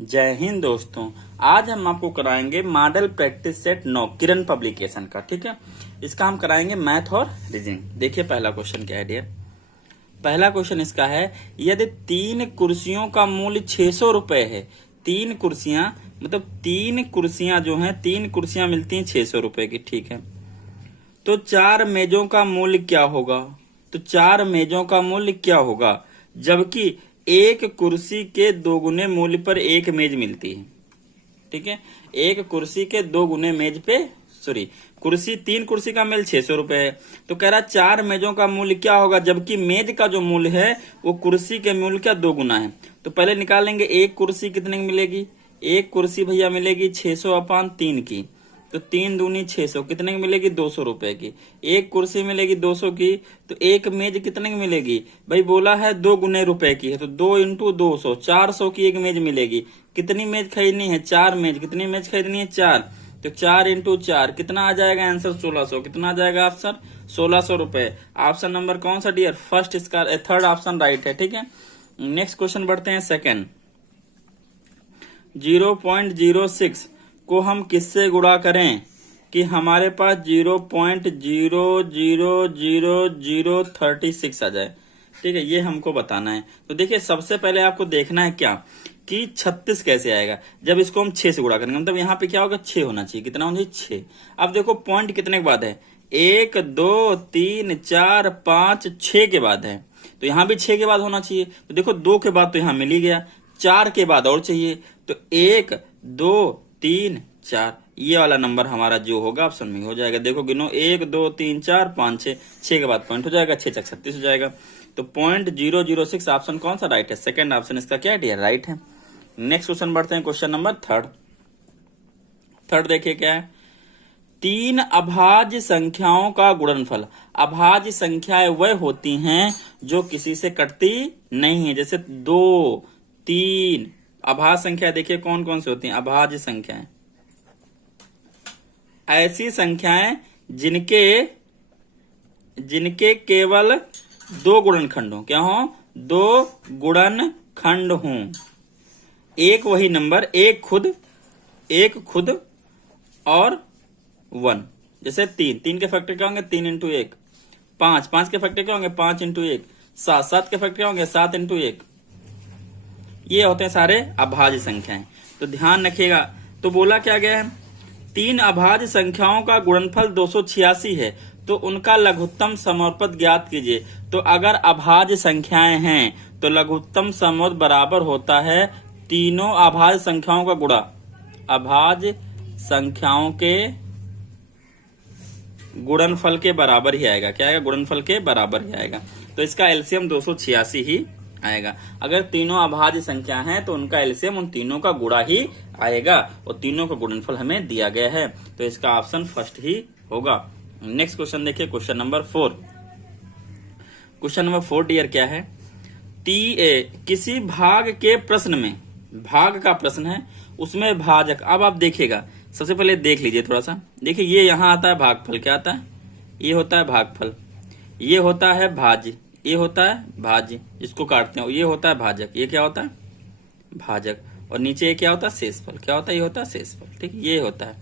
जय हिंद दोस्तों। आज हम आपको कराएंगे मॉडल प्रैक्टिस सेट 9 किरण पब्लिकेशन का। ठीक है, इसका हम कराएंगे मैथ और रीजनिंग। देखिए पहला क्वेश्चन क्या है डियर। पहला क्वेश्चन इसका है, यदि 3 कुर्सियों का मूल्य 600 रुपए है। 3 कुर्सियां मतलब 3 कुर्सियां जो हैं, 3 कुर्सियां मिलती हैं 600 रुपए की। ठीक है, तो 4 मेजों का मूल्य क्या होगा? तो 4 मेजों का मूल्य क्या होगा जबकि एक कुर्सी के 2 गुने मूल्य पर एक मेज मिलती है। ठीक है, एक कुर्सी के 2 गुने मेज पे कुर्सी 3 कुर्सी का मूल्य 600 रुपए है। तो कह रहा 4 मेजों का मूल्य क्या होगा जबकि मेज का जो मूल्य है वो कुर्सी के मूल्य का 2 गुना है। तो पहले निकालेंगे एक कुर्सी कितने की मिलेगी। एक कुर्सी भैया मिलेगी 600/3 की। तो 3 दूनी 600 कितने की मिलेगी 200 रुपए की। एक कुर्सी मिलेगी 200 की। तो एक मेज कितने की मिलेगी भाई, बोला है 2 गुने रुपए की है तो 2 × 200 400 की एक मेज मिलेगी। कितनी मेज खरीदनी है? 4 मेज। कितनी मेज खरीदनी है? 4। तो 4 × 4 कितना आ जाएगा आंसर? 1600। कितना आ जाएगा आंसर? 1600 रुपए। ऑप्शन नंबर कौन सा डियर? फर्स्ट, इसका थर्ड ऑप्शन राइट है। ठीक है, नेक्स्ट क्वेश्चन बढ़ते हैं सेकंड। 0.06 को हम किससे गुणा करें कि हमारे पास 0.0000036 आ जाए। ठीक है, ये हमको बताना है। तो देखिए सबसे पहले आपको देखना है क्या कि 36 कैसे आएगा जब इसको हम 6 से गुणा करेंगे। मतलब यहाँ पे क्या होगा, 6 होना चाहिए। कितना होना चाहिए? 6। अब देखो पॉइंट कितने के बाद है? 1 2 3 4 5 6 के बाद है। तो यहाँ भी 6 के बाद होना चाहिए। तो देखो 2 के बाद तो यहाँ मिल ही गया, 4 के बाद और चाहिए। तो 1 2 3 4 ये वाला नंबर हमारा जो होगा ऑप्शन में हो जाएगा। देखो गिनो 1 2 3 4 5 6, 6 के बाद पॉइंट हो जाएगा, 6 × 36 हो जाएगा। तो 0.006 ऑप्शन कौन सा राइट है? सेकंड ऑप्शन इसका क्या है? राइट है। नेक्स्ट क्वेश्चन बढ़ते हैं, क्वेश्चन नंबर थर्ड देखिए क्या है। 3 अभाज्य संख्याओं का गुणनफल। अभाज्य संख्याएं वह होती हैं जो किसी से कटती नहीं है, जैसे 2 3। अभाज्य संख्या देखिए कौन कौन सी होती हैं? अभाज्य संख्याएं ऐसी संख्याएं जिनके केवल 2 गुणनखंड हो। क्या हो? 2 गुणनखंड हो। एक वही नंबर, एक खुद और 1। जैसे 3 के फैक्टर क्या होंगे? 3 × 1। 5 के फैक्टर क्या होंगे? 5 × 1। 7 के फैक्टर क्या होंगे? 7 × 1। ये होते हैं सारे अभाज्य संख्याएं। तो ध्यान रखिएगा। तो बोला क्या गया है? 3 अभाज्य संख्याओं का गुणनफल 286 है तो उनका लघुत्तम समवर्त ज्ञात कीजिए। तो अगर अभाज्य संख्याएं हैं तो लघुत्तम समवर्त बराबर होता है तीनों अभाज्य संख्याओं का गुणा। अभाज्य संख्याओं के गुणनफल के बराबर ही आएगा। क्या आएगा? गुणनफल के बराबर ही आएगा। तो इसका एलसीएम 286 ही आएगा। अगर तीनों अभाज्य संख्या हैं तो उनका एलसीएम उन तीनों का गुणा ही आएगा और तीनों का गुणनफल हमें दिया गया है। तो इसका ऑप्शन फर्स्ट ही होगा। नेक्स्ट क्वेश्चन देखिए, question number 4। Question number 4 dear क्या है? किसी भाग के प्रश्न में, भाग का प्रश्न है उसमें भाजक। अब आप देखिएगा, सबसे पहले देख लीजिए थोड़ा सा। देखिए ये यहाँ आता है भागफल। क्या आता है? ये होता है भागफल। ये होता है भाज्य। ये होता है भाज्य, इसको काटते हैं। ये होता है भाजक। ये क्या होता है? भाजक। और नीचे ये क्या होता है? शेषफल। क्या होता है? ये होता है शेषफल। ठीक, ये होता है।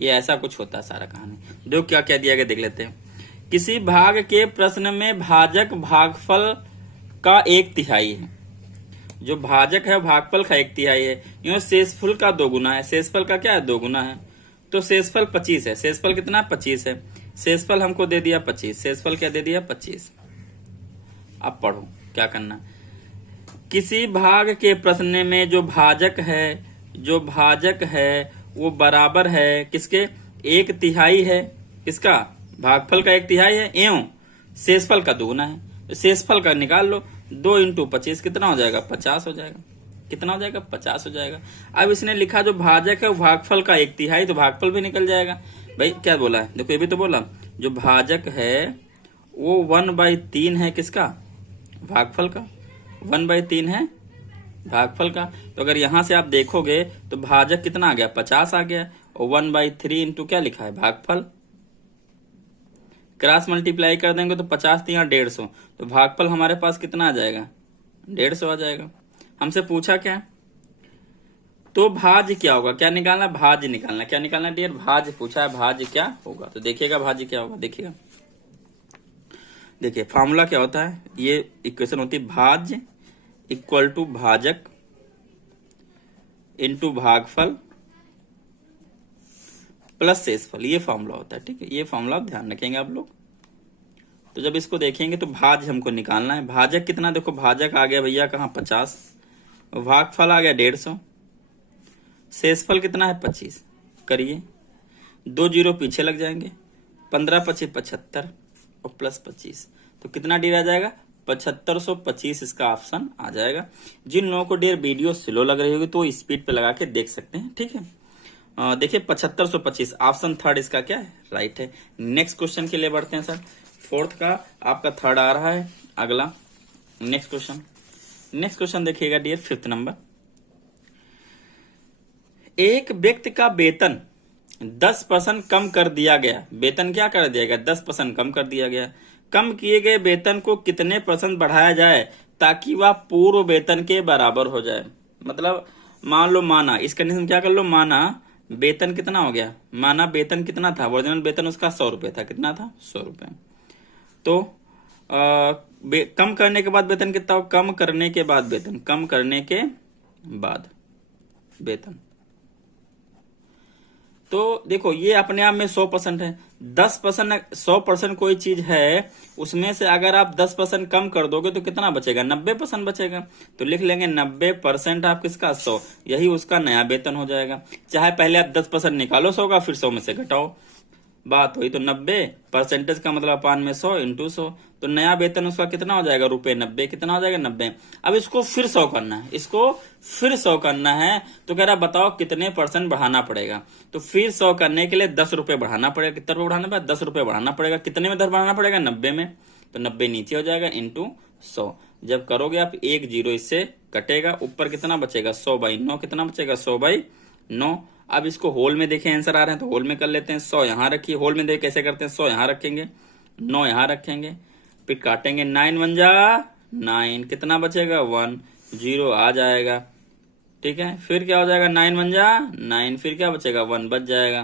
ये ऐसा कुछ होता है सारा कहानी। देखो क्या क्या दिया गया, देख लेते हैं। किसी भाग के प्रश्न में भाजक भागफल का 1/3 है। जो भाजक है भागफल का 1/3 है। यूं शेषफल का 2 गुना है। शेषफल का क्या है? 2 गुना है। तो शेषफल 25 है। शेषफल कितना? 25 है। शेषफल हमको दे दिया 25। शेषफल क्या दे दिया? 25। अब पढ़ो क्या करना। किसी भाग के प्रश्न में जो भाजक है वो बराबर है किसके? 1/3 है। किसका? भागफल का 1/3 है एवं शेषफल का 2 गुना है। तो शेषफल का निकाल लो। 2 × 25 कितना हो जाएगा? 50 हो जाएगा। कितना हो जाएगा? 50 हो जाएगा। अब इसने लिखा जो भाजक है वो भागफल का 1/3 तो भागफल भी निकल जाएगा। भाई क्या बोला है? देखो ये भी तो बोला, जो भाजक है वो 1/3 है। किसका? भागफल का। 1/3 है भागफल का। तो अगर यहां से आप देखोगे तो भाजक कितना आ गया? 50 आ गया। और 1/3 इंटू क्या लिखा है? भागफल। क्रॉस मल्टीप्लाई कर देंगे तो 50 3 150। तो भागफल हमारे पास कितना आ जाएगा? 150 आ जाएगा। हमसे पूछा क्या? तो भाज्य क्या होगा, क्या निकालना, भाज्य निकालना। क्या निकालना डियर, भाज्य पूछा है, भाज्य क्या होगा। तो देखिएगा भाज्य क्या होगा, देखिएगा देखिए फॉर्मूला क्या होता है, ये इक्वेशन होती है भाज्य इक्वल टू भाजक इनटू भागफल प्लस शेषफल, ये फॉर्मूला होता है। ठीक है, ये फॉर्मूला आप ध्यान रखेंगे आप लोग। तो जब इसको देखेंगे तो भाज्य हमको निकालना है। भाजक कितना, देखो भाजक आ गया भैया कहाँ 50, भागफल आ गया 150, शेषफल कितना है 25। करिए, 2 जीरो पीछे लग जाएंगे, 15 25 75 और प्लस 25, तो कितना डियर आ जाएगा 7525, इसका ऑप्शन आ जाएगा। जिन लोगों को डियर वीडियो स्लो लग रही होगी तो स्पीड पे लगा के देख सकते हैं। ठीक है, देखिए 7525 ऑप्शन थर्ड इसका क्या है, राइट है। नेक्स्ट क्वेश्चन के लिए बढ़ते हैं सर। फोर्थ का आपका थर्ड आ रहा है अगला। नेक्स्ट क्वेश्चन देखिएगा डियर, 5th नंबर। एक व्यक्ति का वेतन 10% कम कर दिया गया। वेतन क्या कर दिया गया, 10% कम कर दिया गया। कम किए गए वेतन को कितने % बढ़ाया जाए ताकि वह पूर्व वेतन के बराबर हो जाए। मतलब मान लो, माना इस कंडीशन क्या कर लो, माना वेतन कितना हो गया, माना वेतन कितना था, ओरिजिनल वेतन उसका 100 रुपए था, कितना था 100 रुपए। तो कम करने के बाद वेतन कितना हो, कम करने के बाद वेतन, कम करने के बाद वेतन। तो देखो ये अपने आप में 100% है। 10% 100% कोई चीज है, उसमें से अगर आप 10% कम कर दोगे तो कितना बचेगा, 90% बचेगा। तो लिख लेंगे 90% आप किसका 100, यही उसका नया वेतन हो जाएगा। चाहे पहले आप 10% निकालो 100 का, फिर 100 में से घटाओ, बात हुई। तो 90% का मतलब अपान में 100 इंटू 100, तो नया वेतन उसका कितना हो जाएगा, ₹90। कितना हो जाएगा 90। अब इसको फिर 100 करना है, इसको फिर 100 करना है। तो कह रहा बताओ कितने % बढ़ाना पड़ेगा। तो फिर 100 करने के लिए 10 रुपए बढ़ाना पड़ेगा। कितने रुपए बढ़ाना पड़ेगा, 10 रुपए बढ़ाना पड़ेगा। कितने में 10 बढ़ाना पड़ेगा, 90 में। तो 90 नीचे हो जाएगा इंटू 100। जब करोगे आप 1 जीरो इससे कटेगा, ऊपर कितना बचेगा 100/9, कितना बचेगा 100/9। अब इसको होल में देखें आंसर आ रहे हैं तो होल में कर लेते हैं। 100 यहां रखिए, होल में देख कैसे करते हैं, 100 यहां रखेंगे, 9 यहां रखेंगे, फिर काटेंगे, 9 1 जा 9, कितना बचेगा 1, 0 आ जाएगा। ठीक है, फिर क्या हो जाएगा 9 1 जा 9, फिर क्या बचेगा 1 बच जाएगा।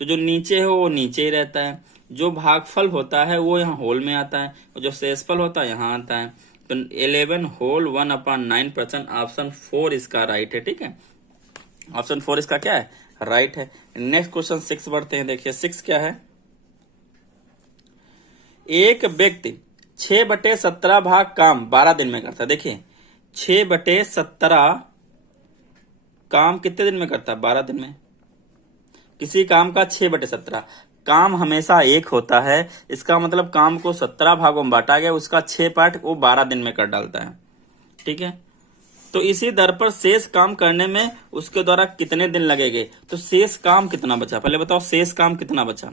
तो जो नीचे है वो नीचे ही रहता है, जो भागफल होता है वो यहाँ होल में आता है, और जो शेषफल होता है यहाँ आता है। तो 11 होल 1/9%, ऑप्शन 4 इसका राइट है। ठीक है, ऑप्शन 4 इसका क्या है, राइट है। नेक्स्ट क्वेश्चन 6 बढ़ते हैं। देखिए 6 क्या है, एक व्यक्ति 6/17 भाग काम 12 दिन में करता है। देखिए 6/17 काम कितने दिन में करता है, 12 दिन में। किसी काम का 6/17, काम हमेशा एक होता है, इसका मतलब काम को 17 भागों में बांटा गया, उसका 6 पार्ट वो 12 दिन में कर डालता है। ठीक है, तो इसी दर पर शेष काम करने में उसके द्वारा कितने दिन लगेंगे। तो शेष काम कितना बचा, पहले बताओ शेष काम कितना बचा।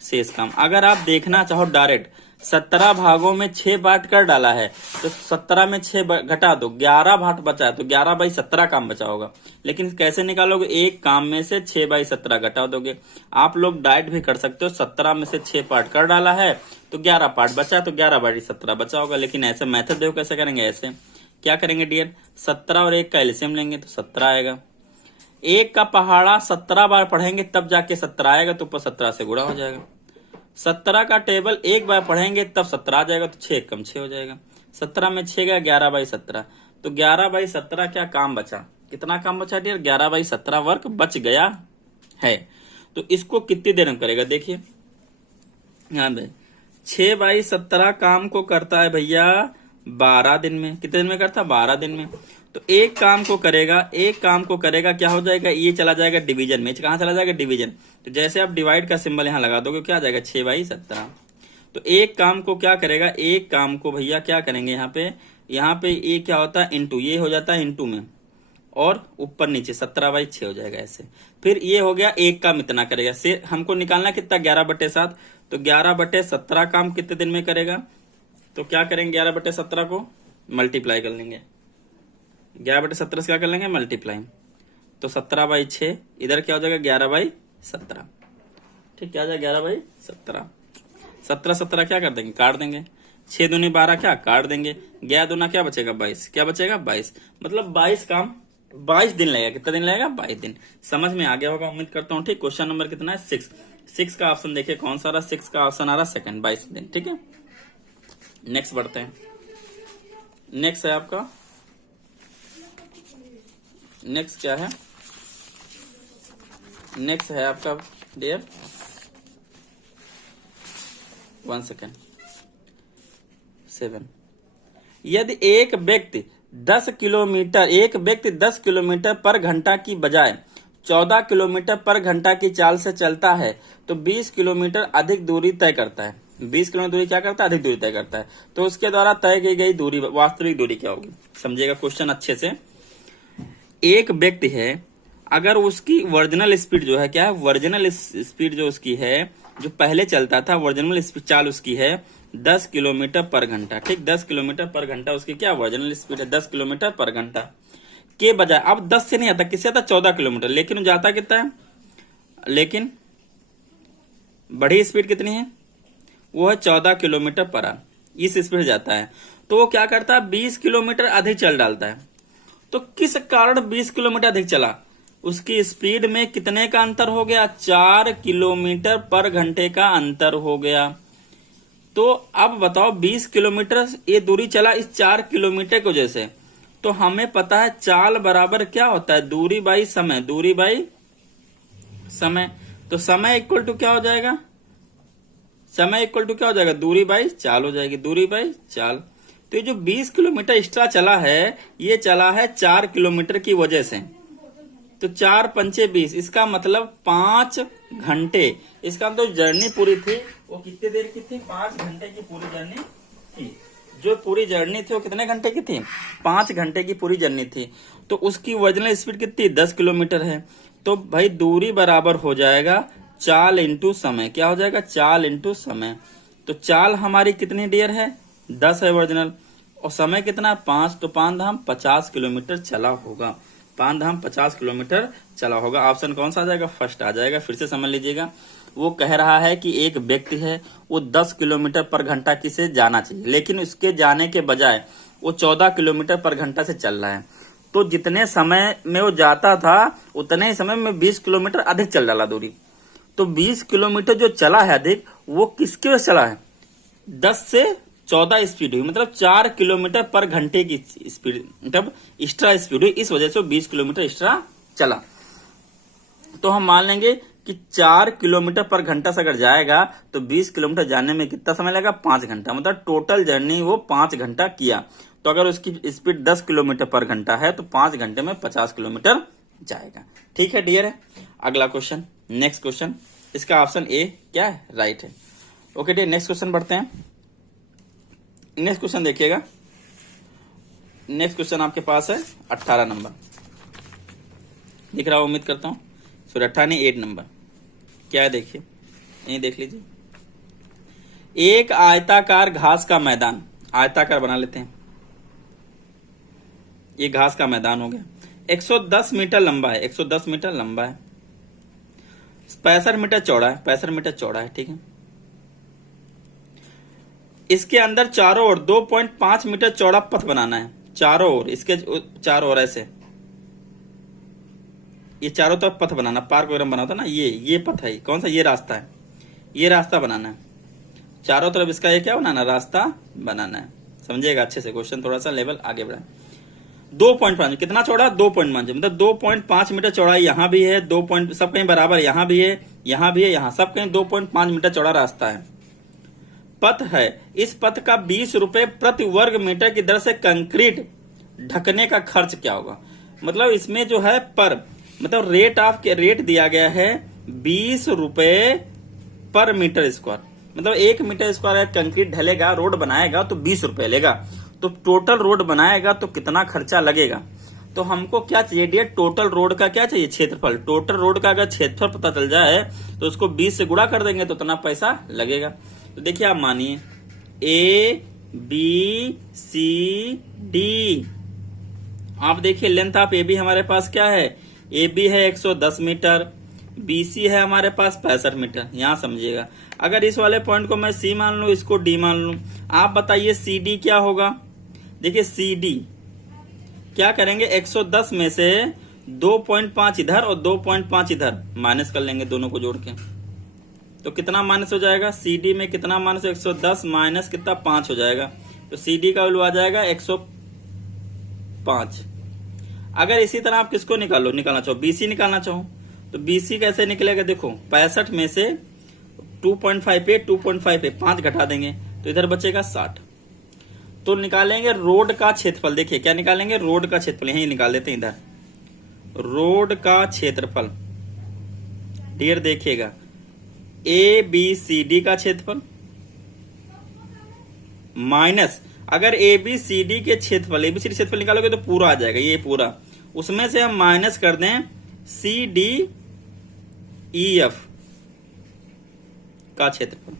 शेष काम अगर आप देखना चाहो डायरेक्ट, 17 भागों में 6 बांट कर डाला है, तो 17 में 6 घटा दो, 11 भाग बचा है, तो 11/17 काम बचा होगा। लेकिन कैसे निकालोगे, एक काम में से 6/17 घटा दोगे। आप लोग डायरेक्ट भी कर सकते हो, 17 में से 6 पार्ट कर डाला है तो 11 पार्ट बचा, तो 11/17 बचा होगा। लेकिन ऐसे मेथड देखो कैसे करेंगे, ऐसे क्या करेंगे डियर, 17 और 1 का एलसीएम लेंगे तो 17 आएगा। 1 का पहाड़ा 17 बार पढ़ेंगे तब जाके 17 आएगा, तो ऊपर 17 से गुणा हो जाएगा। 17 का टेबल 1 बार पढ़ेंगे तब 17 आ जाएगा, तो 6 कम 6 हो जाएगा। 17 में 6 गया, 11/17, तो 11/17 क्या काम बचा, कितना काम बचा डियर, 11/17 वर्क बच गया है। तो इसको कितनी देर में करेगा, देखिए यहाँ पे 6/17 काम को करता है भैया 12 दिन में। कितने दिन में करता है, 12 दिन में। तो एक काम को करेगा क्या हो जाएगा, ये चला जाएगा डिवीजन में। कहां चला जाएगा, डिवीजन। तो जैसे आप डिवाइड का सिंबल यहां लगा दोगे, क्या आ जाएगा 6/17। तो एक काम को क्या करेगा, एक काम को भैया क्या करेंगे, यहाँ पे ये क्या होता है इंटू, ये हो जाता है इंटू में, और ऊपर नीचे 17/6 हो जाएगा ऐसे। फिर ये हो गया एक काम इतना करेगा, से हमको निकालना कितना 11/7, तो 11/17 काम कितने दिन में करेगा। तो क्या करेंगे, 11/17 को मल्टीप्लाई कर लेंगे, 11/17 से क्या कर लेंगे मल्टीप्लाई, तो 17/6, इधर क्या हो जाएगा 11/17। ठीक, क्या हो जाएगा 11/17। 17 क्या कर देंगे, काट देंगे। 6 दूनी 12 क्या काट देंगे, 11 दूना क्या बचेगा 22, क्या बचेगा 22। मतलब 22 काम 22 दिन लगेगा। कितना दिन लगेगा? 22 दिन। समझ में आ गया होगा उम्मीद करता हूँ। ठीक, क्वेश्चन नंबर कितना है? 6। 6 का ऑप्शन देखिए कौन सा रहा? 6 का ऑप्शन आ रहा सेकंड, 22 दिन। ठीक है, नेक्स्ट बढ़ते हैं। नेक्स्ट है आपका, नेक्स्ट क्या है? नेक्स्ट है आपका डियर, 1 सेकेंड, 7। यदि एक व्यक्ति 10 किलोमीटर पर घंटा की बजाय 14 किलोमीटर पर घंटा की चाल से चलता है तो 20 किलोमीटर अधिक दूरी तय करता है। 20 किलोमीटर दूरी क्या करता है? अधिक दूरी तय करता है। तो उसके द्वारा तय की गई दूरी, वास्तविक दूरी क्या होगी? समझिएगा क्वेश्चन अच्छे से। एक व्यक्ति है, अगर उसकी वर्जिनल स्पीड जो है, क्या है? वर्जिनल स्पीड जो उसकी है, जो पहले चलता था, वर्जिनल स्पीड चाल उसकी है 10 किलोमीटर पर घंटा। ठीक, 10 किलोमीटर पर घंटा उसकी क्या वर्जिनल स्पीड है? 10 किलोमीटर पर घंटा के बजाय, अब 10 से नहीं आता, किससे आता? 14 किलोमीटर। लेकिन जाता कितना है? लेकिन बड़ी स्पीड कितनी है? वो है 14 किलोमीटर पर आवर। इस स्पीड जाता है तो वो क्या करता है? 20 किलोमीटर अधिक चल डालता है। तो किस कारण 20 किलोमीटर अधिक चला? उसकी स्पीड में कितने का अंतर हो गया? 4 किलोमीटर पर घंटे का अंतर हो गया। तो अब बताओ 20 किलोमीटर ये दूरी चला इस 4 किलोमीटर की वजह से। तो हमें पता है चाल बराबर क्या होता है? दूरी बाई समय। दूरी बाई समय। तो समय इक्वल टू क्या हो जाएगा? समय इक्वल टू क्या हो जाएगा? दूरी बाई चाल हो जाएगी। दूरी बाई चाल। तो ये जो 20 किलोमीटर एक्स्ट्रा चला है, ये चला है 4 किलोमीटर की वजह से। तो 4 पंचे 20, इसका मतलब 5 घंटे। इसका मतलब जर्नी पूरी थी वो कितनी देर की थी? 5 घंटे की पूरी जर्नी थी। जो पूरी जर्नी थी वो कितने घंटे की थी? 5 घंटे की पूरी जर्नी थी। तो उसकी ओरिजिनल स्पीड कितनी? 10 किलोमीटर है। तो भाई दूरी बराबर हो जाएगा चाल इंटू समय। क्या हो जाएगा? चाल इंटू समय। तो चाल हमारी कितनी डियर है? 10 है ओरिजिनल, और समय कितना? 5। तो 5 धाम 50 किलोमीटर चला होगा। 5 धाम 50 किलोमीटर चला होगा। ऑप्शन कौन सा आ जाएगा? फर्स्ट आ जाएगा। फिर से समझ लीजिएगा, वो कह रहा है कि एक व्यक्ति है, वो 10 किलोमीटर पर घंटा की से जाना चाहिए, लेकिन उसके जाने के बजाय वो 14 किलोमीटर पर घंटा से चल रहा है। तो जितने समय में वो जाता था उतने ही समय में 20 किलोमीटर अधिक चल डाला दूरी। तो 20 किलोमीटर जो चला है अधिक, वो किसकी वजह से चला है? 10 से 14 स्पीड हुई, मतलब 4 किलोमीटर पर घंटे की स्पीड, मतलब एक्स्ट्रा स्पीड हुई। इस वजह से 20 किलोमीटर एक्स्ट्रा चला। तो हम मान लेंगे कि 4 किलोमीटर पर घंटा से अगर जाएगा तो 20 किलोमीटर जाने में कितना समय लगेगा? 5 घंटा। मतलब टोटल जर्नी वो 5 घंटा किया। तो अगर उसकी स्पीड 10 किलोमीटर पर घंटा है तो 5 घंटे में 50 किलोमीटर जाएगा। ठीक है डियर है। अगला क्वेश्चन, नेक्स्ट क्वेश्चन, इसका ऑप्शन ए क्या है? राइट है। ओके डियर, नेक्स्ट क्वेश्चन बढ़ते हैं। नेक्स्ट क्वेश्चन देखिएगा। नेक्स्ट क्वेश्चन आपके पास है 18 नंबर, दिख रहा हो उम्मीद करता हूं। सॉरी 8 नंबर क्या है देखिए, यही देख लीजिए। एक आयताकार घास का मैदान, आयताकार बना लेते हैं, ये घास का मैदान हो गया। 110 मीटर लंबा है, 110 मीटर लंबा है, 65 मीटर चौड़ा है, 65 मीटर चौड़ा है। ठीक है, इसके अंदर चारों ओर 2.5 मीटर चौड़ा पथ बनाना है। चारों ओर, इसके चारों ओर ऐसे ये चारों तरफ पथ बनाना, पार्क वगैरह बना होता ना, ये पथ है। कौन सा? ये रास्ता है, ये रास्ता बनाना है। चारों तरफ इसका ये क्या बनाना? रास्ता बनाना है। समझिएगा अच्छे से, क्वेश्चन थोड़ा सा लेवल आगे बढ़ा। 2.5 कितना चौड़ा? 2.5 मतलब 2.5 मीटर चौड़ाई यहाँ भी है, 2 पॉइंट सब कहीं बराबर, यहाँ भी है, यहाँ भी है, यहाँ सब कहीं 2.5 मीटर चौड़ा रास्ता है। पथ है, इस पथ का 20 रुपए प्रति वर्ग मीटर की दर से कंक्रीट ढकने का खर्च क्या होगा? मतलब इसमें जो है पर, मतलब रेट दिया गया है 20 रुपए पर मीटर स्क्वायर। मतलब 1 मीटर स्क्वायर कंक्रीट ढलेगा, रोड बनाएगा तो 20 रुपए लेगा। तो टोटल रोड बनाएगा तो कितना खर्चा लगेगा? तो हमको क्या चाहिए डियर? टोटल रोड का क्या चाहिए? क्षेत्रफल। टोटल रोड का अगर क्षेत्रफल पता चल जाए तो उसको 20 से गुणा कर देंगे तो उतना पैसा लगेगा। तो देखिए आप मानिए A B C D, आप देखिए लेंथ ऑफ AB हमारे पास क्या है? AB है 110 मीटर, BC है हमारे पास 65 मीटर। यहां समझिएगा, अगर इस वाले पॉइंट को मैं C मान लूं, इसको D मान लूं, आप बताइए CD क्या होगा? देखिए CD क्या करेंगे 110 में से 2.5 इधर और 2.5 इधर माइनस कर लेंगे दोनों को जोड़ के। तो कितना माइनस हो जाएगा, CD में कितना माइनस, 110 माइनस कितना 5 हो जाएगा। तो CD का वैल्यू आ जाएगा 105। अगर इसी तरह आप किसको निकालना चाहो, BC निकालना चाहो तो BC कैसे निकलेगा, देखो 65 में से 2.5 पे 5 घटा देंगे तो इधर बचेगा 60। तो निकालेंगे रोड का क्षेत्रफल। देखिए क्या निकालेंगे, रोड का क्षेत्रफल, यही निकाल देते हैं इधर, रोड का क्षेत्रफल। डियर देखिएगा ABCD का क्षेत्रफल माइनस, अगर ABCD के क्षेत्रफल, ABCD क्षेत्रफल निकालोगे तो पूरा आ जाएगा, ये पूरा, उसमें से हम माइनस कर दें CDEF का क्षेत्रफल।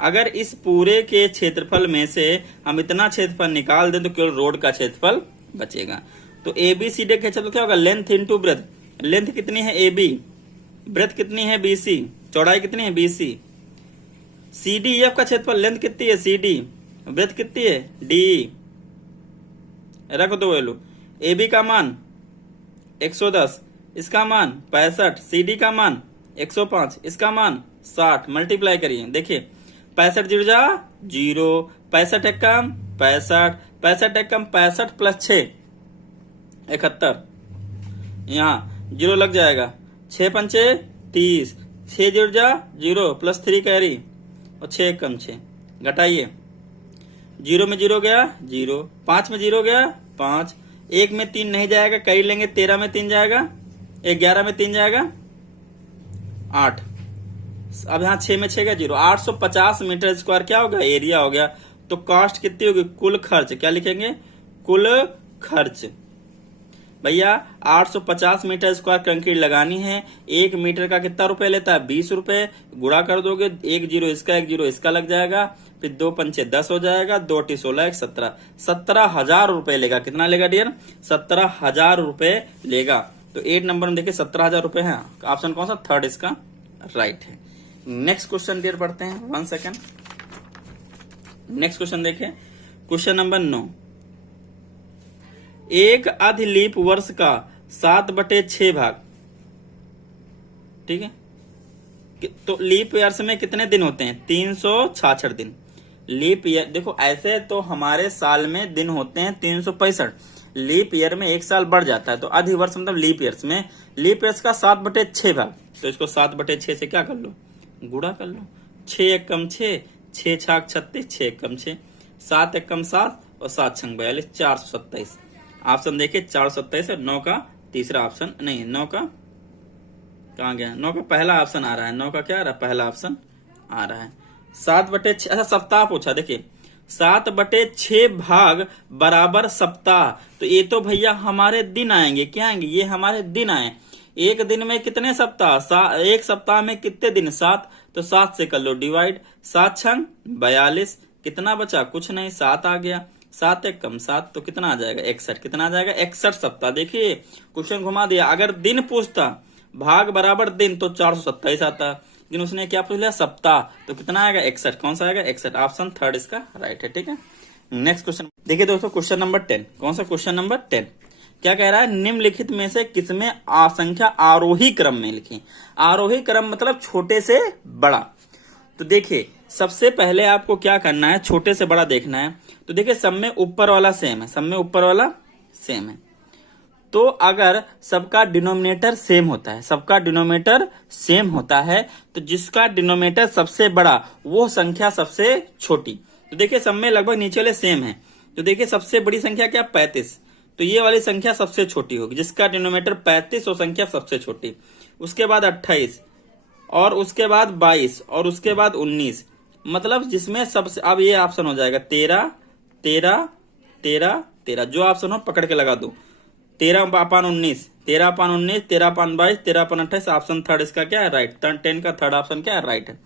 अगर इस पूरे के क्षेत्रफल में से हम इतना क्षेत्रफल निकाल दें तो केवल रोड का क्षेत्रफल बचेगा। तो ABCD का क्षेत्रफल क्या होगा, लेंथ इंटू ब्रेथ। लेंथ कितनी है AB, ब्रेथ कितनी है BC, चौड़ाई कितनी है BC। CDEF का क्षेत्रफल, लेंथ कितनी है CD, ब्रेथ कितनी है DE। रखो तो वैल्यू, AB का मान 110, इसका मान 65, CD का मान 105, इसका मान 60, मल्टीप्लाई करिए। देखिए 65 जीरो जा 0, 65 एक कम 65, 65 एक कम 65 प्लस 6 71, यहाँ जीरो लग जाएगा, 6 पंचे 30, 6 जीरो जा 0 प्लस 3 कैरी और 6 एक कम 6, घटाइए, 0 में 0 गया 0, 5 में 0 गया 5, 1 में 3 नहीं जाएगा, कैरी लेंगे 13 में 3 जाएगा, 11 में 3 जाएगा 8, अब यहाँ 6 में 6 गया 0, 850 मीटर स्क्वायर क्या होगा, एरिया हो गया। तो कॉस्ट कितनी होगी, कुल खर्च, क्या लिखेंगे, कुल खर्च। भैया 850 मीटर स्क्वायर कंक्रीट लगानी है, 1 मीटर का कितना रुपए लेता है, 20 रुपए, गुणा कर दोगे, 1 जीरो इसका 1 जीरो इसका लग जाएगा, फिर 2 पंचे 10 हो जाएगा, 2 टी 16 1 17, 17,000 रुपए लेगा। कितना लेगा डियर, 17,000 रुपए लेगा। तो 8 नंबर में देखिए 17,000 रुपए है, ऑप्शन कौन सा, थर्ड इसका राइट है। नेक्स्ट क्वेश्चन डियर पढ़ते हैं, 1 सेकेंड। नेक्स्ट क्वेश्चन देखें, क्वेश्चन नंबर 9। एक अर्ध लीप वर्ष का 7/6 भाग, ठीक है, तो लीप ईयर्स में कितने दिन होते हैं, 366 दिन। लीप ईयर देखो ऐसे तो हमारे साल में दिन होते हैं 365, लीप ईयर में एक साल बढ़ जाता है, तो अर्ध वर्ष मतलब लीप ईयर्स में, लीप ईयर्स का 7/6 भाग, तो इसको 7/6 से क्या कर लो, गुणा कर लो। 6 एक कम 6, 6 छाक 36, 6 एक कम 6, 7 एक कम 7 और 7 छंग 42, 427। ऑप्शन देखिए 427 है, 9 का तीसरा ऑप्शन नहीं, 9 का कहाँ गया, 9 का पहला ऑप्शन आ रहा है, 9 का क्या आ रहा है, पहला ऑप्शन आ रहा है। 7/6, अच्छा सप्ताह पूछा, देखिए 7/6 भाग बराबर सप्ताह, तो ये तो भैया हमारे दिन आएंगे, क्या आएंगे, ये हमारे दिन आए। एक दिन में कितने सप्ताह, एक सप्ताह में कितने दिन, 7, तो 7 से कर लो डिवाइड, 7 छंग 42, कितना बचा, कुछ नहीं, 7 आ गया, 7 एक कम 7, तो कितना आ जाएगा 61, कितना आ जाएगा 61 सप्ताह। देखिए क्वेश्चन घुमा दिया, अगर दिन पूछता भाग बराबर दिन तो 427 आता, लेकिन उसने क्या पूछ लिया, सप्ताह, तो कितना आएगा 61, कौन सा आएगा 61, ऑप्शन थर्ड इसका राइट है, ठीक है। नेक्स्ट क्वेश्चन देखिए दोस्तों, क्वेश्चन नंबर 10, कौन सा क्वेश्चन नंबर 10, क्या कह रहा है, निम्नलिखित में से किसमें संख्या आरोही क्रम में लिखी। आरोही क्रम मतलब छोटे से बड़ा। तो देखिए सबसे पहले आपको क्या करना है, छोटे से बड़ा देखना है। तो देखिए सब में ऊपर वाला सेम है, सब में ऊपर वाला सेम है, तो अगर सबका डिनोमिनेटर सेम होता है, सबका डिनोमिनेटर सेम होता है, तो जिसका डिनोमिनेटर सबसे बड़ा वो संख्या सबसे छोटी। तो देखिए सब में लगभग नीचे वाले सेम है, तो देखिए सबसे बड़ी संख्या क्या, 35, तो ये वाली संख्या सबसे छोटी होगी, जिसका डिनोमिनेटर 35 वो संख्या सबसे छोटी। उसके बाद 28 और उसके बाद 22 और उसके बाद 19, मतलब जिसमें सबसे, अब ये ऑप्शन हो जाएगा 13 13 13 13, जो ऑप्शन हो पकड़ के लगा दो, 13/19, 13/19, 13/22, 13/28, ऑप्शन थर्ड इसका क्या है, राइट। 10 का थर्ड ऑप्शन क्या है, राइट है।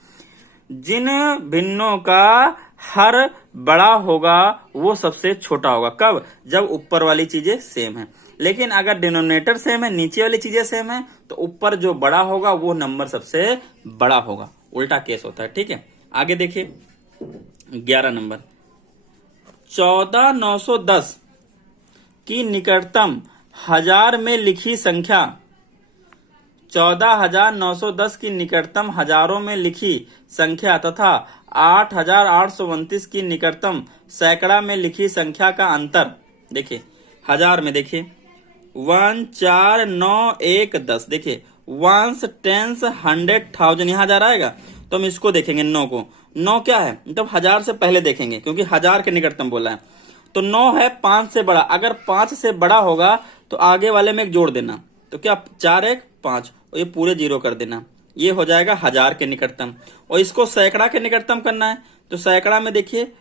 जिन भिन्नों का हर बड़ा होगा वो सबसे छोटा होगा, कब, जब ऊपर वाली चीजें सेम है। लेकिन अगर डिनोमिनेटर सेम है, नीचे वाली चीजें सेम है, तो ऊपर जो बड़ा होगा वो नंबर सबसे बड़ा होगा, उल्टा केस होता है, ठीक है। आगे देखिए 11 नंबर, 14,910 की निकटतम हजार में लिखी संख्या 14,910 की निकटतम हजारों में लिखी संख्या तथा 8,829 की निकटतम सैकड़ा में लिखी संख्या का अंतर। देखिए हजार में, देखिए 1 4 9 1 10, देखिए वंस टेंस 100,000 यहाँ हजार आएगा तो हम इसको देखेंगे 9 को। 9 क्या है, मतलब हजार से पहले देखेंगे क्योंकि हजार के निकटतम बोला है। तो 9 है 5 से बड़ा, अगर 5 से बड़ा होगा तो आगे वाले में एक जोड़ देना, तो क्या 4 1 5 और ये पूरे 0 कर देना, ये हो जाएगा हजार के निकटतम। और इसको सैकड़ा के निकटतम करना है तो सैकड़ा में देखिए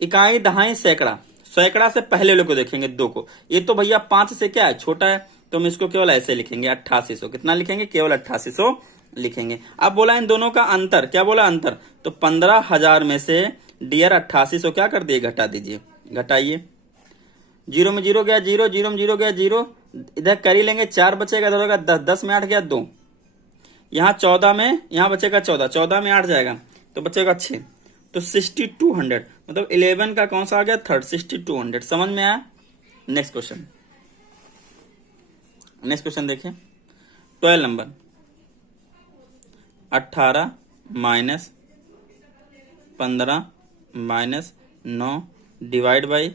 इकाई दहाई सैकड़ा, सैकड़ा से पहले लोग को देखेंगे 2 को। ये तो भैया 5 से क्या है, छोटा है, तो हम इसको केवल ऐसे लिखेंगे 8800। कितना लिखेंगे, केवल 8800 लिखेंगे। अब बोला इन दोनों का अंतर, क्या बोला अंतर, तो 15,000 में से डियर 8800 क्या कर दिए, घटा दीजिए, घटाइए। 0 में 0 गया 0, 0 में 0 गया 0, इधर कर ही लेंगे, 4 बचेगा, इधर होगा 10, 10 में 8 गया 2, यहाँ 14 में, यहाँ बचेगा 14, 14 में 8 जाएगा तो बचेगा 6, तो 6200, मतलब 11 का कौन सा आ गया, थर्ड, 6200। समझ में आया। नेक्स्ट क्वेश्चन, नेक्स्ट क्वेश्चन देखिए 12 number, 18 minus 15 minus 9 divide by,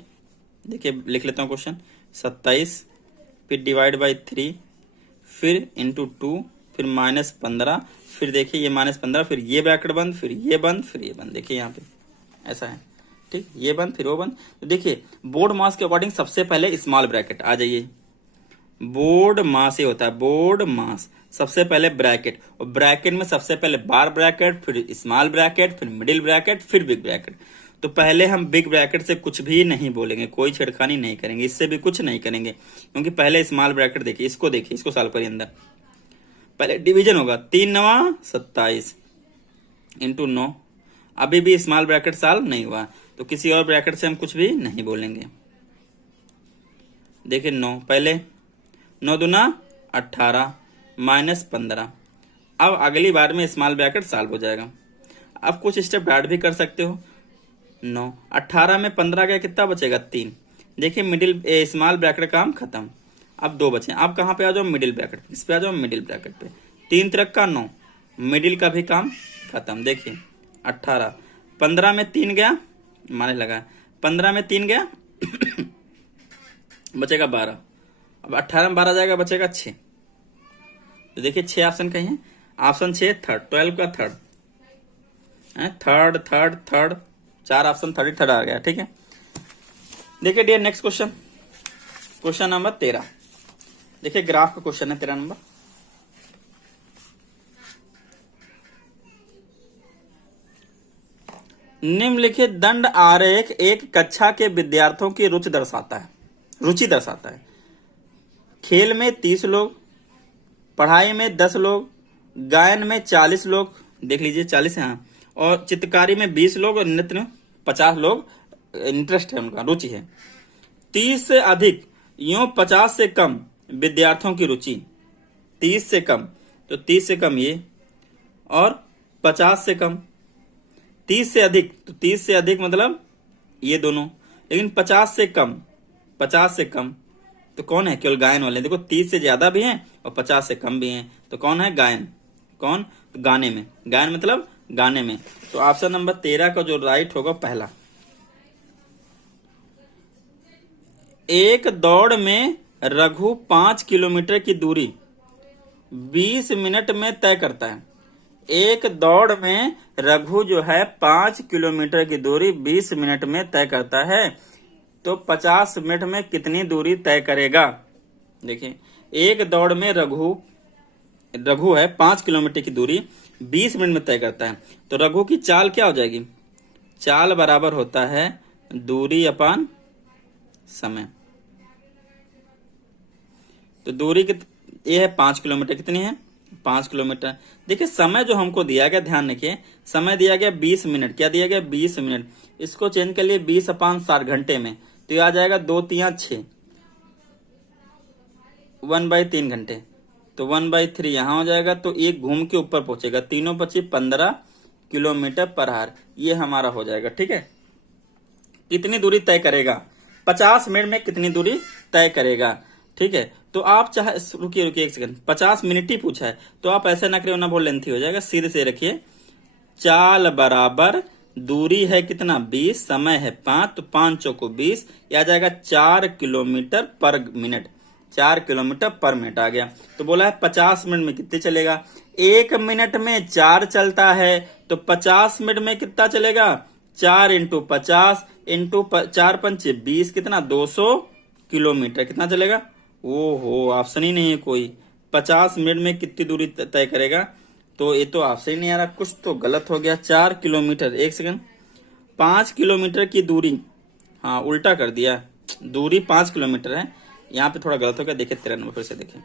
देखिए लिख लेता हूं क्वेश्चन, 27, फिर डिवाइड बाई 3, फिर इंटू 2, फिर माइनस 15, फिर देखिए ये माइनस 15, फिर ये ब्रैकेट बंद, फिर ये बंद, फिर ये बंद, देखिए यहाँ पे ऐसा है, ठीक, ये बंद फिर वो बंद। तो देखिए बोर्ड मास के अकॉर्डिंग सबसे पहले स्मॉल ब्रैकेट आ जाइए, बोर्ड मास ये होता है, बोर्ड मास सबसे पहले ब्रैकेट, और ब्रैकेट में सबसे पहले बार ब्रैकेट, फिर स्मॉल ब्रैकेट, फिर मिडिल ब्रैकेट, फिर बिग ब्रैकेट। तो पहले हम बिग ब्रैकेट से कुछ भी नहीं बोलेंगे, कोई छेड़खानी नहीं करेंगे, इससे भी कुछ नहीं करेंगे, क्योंकि पहले स्मॉल ब्रैकेट देखिए, इसको सॉल्व करिए। अंदर पहले डिवीजन होगा, 3 9 27 इंटू 9, अभी भी स्मॉल ब्रैकेट सॉल्व नहीं हुआ, तो किसी और ब्रैकेट से हम कुछ भी नहीं बोलेंगे। देखिए 9, पहले 9 दूना 18 माइनस 15, अब अगली बार में स्मॉल ब्रैकेट सॉल्व हो जाएगा। अब कुछ स्टेप ऐड भी कर सकते हो, 9 18 में 15 का कितना बचेगा, 3, देखिए मिडिल स्मॉल ब्रैकेट काम खत्म, अब 2 बचे। अब कहां पे आ जाओ, मिडिल ब्रैकेट, इस पे आ जाओ मिडिल ब्रैकेट पे, 3 तिरक का 9, मिडिल का भी काम खत्म। देखिए 18, 15 में 3 गया, माने लगा 15 में 3 गया बचेगा 12, अब 18 में 12 जाएगा, बचेगा 6। तो देखिए 6 ऑप्शन कहीं है, ऑप्शन 6 थर्ड, 12 का third, third third third, 4 option third आ गया, ठीक है। देखिए dear next question, question number 13, देखिए ग्राफ का क्वेश्चन है 13 नंबर। निम्नलिखित दंड आरेख एक कक्षा के विद्यार्थियों की रुचि दर्शाता है। खेल में 30 लोग, पढ़ाई में 10 लोग, गायन में 40 लोग, देख लीजिए 40 है, और चित्रकारी में 20 लोग, और नृत्य में 50 लोग इंटरेस्ट है, उनका रुचि है। 30 से अधिक यूं 50 से कम विद्यार्थियों की रुचि, 30 से कम, तो 30 से कम ये, और 50 से कम, 30 से अधिक, तो 30 से अधिक मतलब ये दोनों, लेकिन 50 से कम, 50 से कम तो कौन है, केवल गायन वाले। देखो 30 से ज्यादा भी हैं और 50 से कम भी हैं, तो कौन है, गायन, कौन, तो गाने में, गायन मतलब गाने में। तो ऑप्शन नंबर 13 का जो राइट होगा पहला। एक दौड़ में रघु 5 किलोमीटर की दूरी 20 मिनट में तय करता है। एक दौड़ में रघु जो है 5 किलोमीटर की दूरी 20 मिनट में तय करता है, तो 50 मिनट में कितनी दूरी तय करेगा। देखिए एक दौड़ में रघु है 5 किलोमीटर की दूरी 20 मिनट में तय करता है, तो रघु की चाल क्या हो जाएगी, चाल बराबर होता है दूरी अपान समय। तो दूरी ये है 5 किलोमीटर, कितनी है, 5 किलोमीटर। देखिए समय जो हमको दिया गया, ध्यान रखिए, समय दिया गया 20 मिनट, क्या दिया गया, 20 मिनट। इसको चेंज कर लिए 20/60 घंटे में, तो ये आ जाएगा 2 3 6, 1/3 घंटे, तो 1/3 यहां हो जाएगा, तो एक घूम के ऊपर पहुंचेगा, 3×5 15 किलोमीटर पर आवर, ये हमारा हो जाएगा, ठीक है। कितनी दूरी तय करेगा, 50 मिनट में कितनी दूरी तय करेगा। ठीक है, तो आप चाहे, रुकिए रुकिए एक सेकंड, 50 मिनट ही पूछा है तो आप ऐसा ना करिए, ना बहुत लेंथी हो जाएगा। सीधे से रखिए, चाल बराबर दूरी है कितना 20, समय है 5, तो 5 चौको 20, यह आ जाएगा 4 kilometre per minute. 4 kilometre per minute आ गया। तो बोला है 50 मिनट में कितने चलेगा, 1 मिनट में 4 चलता है, तो 50 मिनट में कितना चलेगा, 4 इंटू 50 इंटू 4 पंचे 20, कितना 200 किलोमीटर कितना चलेगा। ओहो, ऑप्शन ही नहीं है कोई। 50 मिनट में कितनी दूरी तय करेगा, तो ये तो आपसे ही नहीं आ रहा, कुछ तो गलत हो गया। 4 किलोमीटर, एक सेकंड, 5 किलोमीटर की दूरी, हाँ उल्टा कर दिया, दूरी 5 किलोमीटर है, यहाँ पे थोड़ा गलत हो गया। देखिए 13 नंबर फिर से देखिए,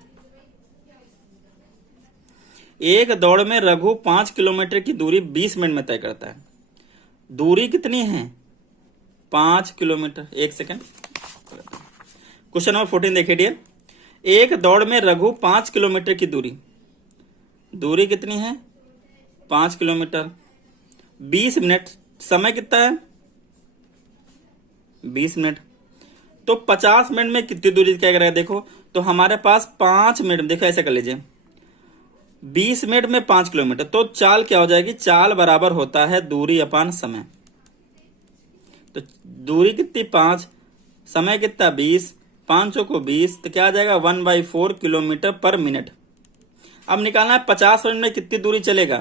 एक दौड़ में रघु 5 किलोमीटर की दूरी 20 मिनट में तय करता है। दूरी कितनी है, 5 किलोमीटर। एक सेकंड, क्वेश्चन नंबर 14 देखिए डियर, एक दौड़ में रघु 5 किलोमीटर की दूरी कितनी है, 5 किलोमीटर, 20 मिनट, समय कितना है 20 मिनट, तो 50 मिनट में कितनी दूरी क्या करेगा। देखो तो हमारे पास 5 मिनट, देखो ऐसे कर लीजिए, 20 मिनट में 5 किलोमीटर, तो चाल क्या हो जाएगी, चाल बराबर होता है दूरी अपान समय। तो दूरी कितनी 5, समय कितना 20, 5 को 20, तो क्या आ जाएगा 1/4 किलोमीटर पर मिनट। अब निकालना है 50 मिनट में कितनी दूरी चलेगा,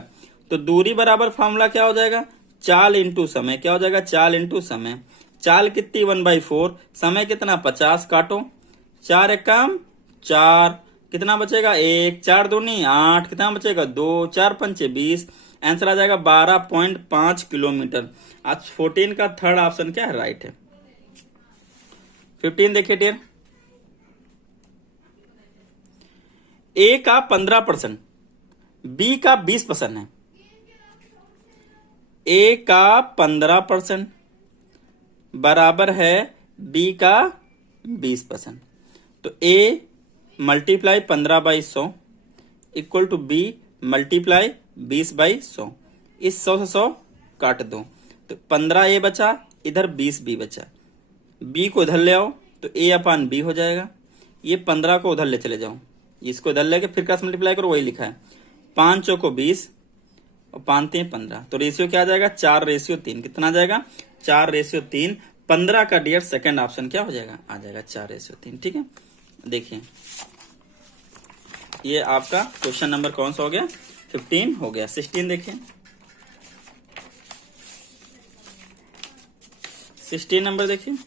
तो दूरी बराबर फॉर्मूला क्या हो जाएगा, चाल इंटू समय, क्या हो जाएगा चाल इंटू समय। चाल कितनी 1/4, समय कितना 50, काटो, 4 एक काम 4, कितना बचेगा 1, 4 दूनी 8, कितना बचेगा 2, 4 पंचे 20, आंसर आ जाएगा 12.5 किलोमीटर। आज 14 का थर्ड ऑप्शन क्या है, राइट है। 15 देखिए डियर, ए का 15%, बी का 20% है। ए का 15% बराबर है बी का 20%, तो A multiply 15/100 equal to B multiply 20/100। इस 100 से 100 काट दो, तो 15 ए बचा, इधर 20 बी बचा। बी को इधर ले आओ तो ए अपान बी हो जाएगा, ये 15 को उधर ले चले जाओ, इसको इधर लेके फिर क्रॉस मल्टीप्लाई करो, वही लिखा है। 5 को 20 और 5 3 15, तो रेशियो क्या आ जाएगा 4:3, कितना आ जाएगा 4:3। 15 का डियर सेकंड ऑप्शन क्या हो जाएगा, आ जाएगा 4:3। ठीक है, देखिए ये आपका क्वेश्चन नंबर कौन सा हो गया, 15 हो गया। 16 देखिए, 16 नंबर देखिए,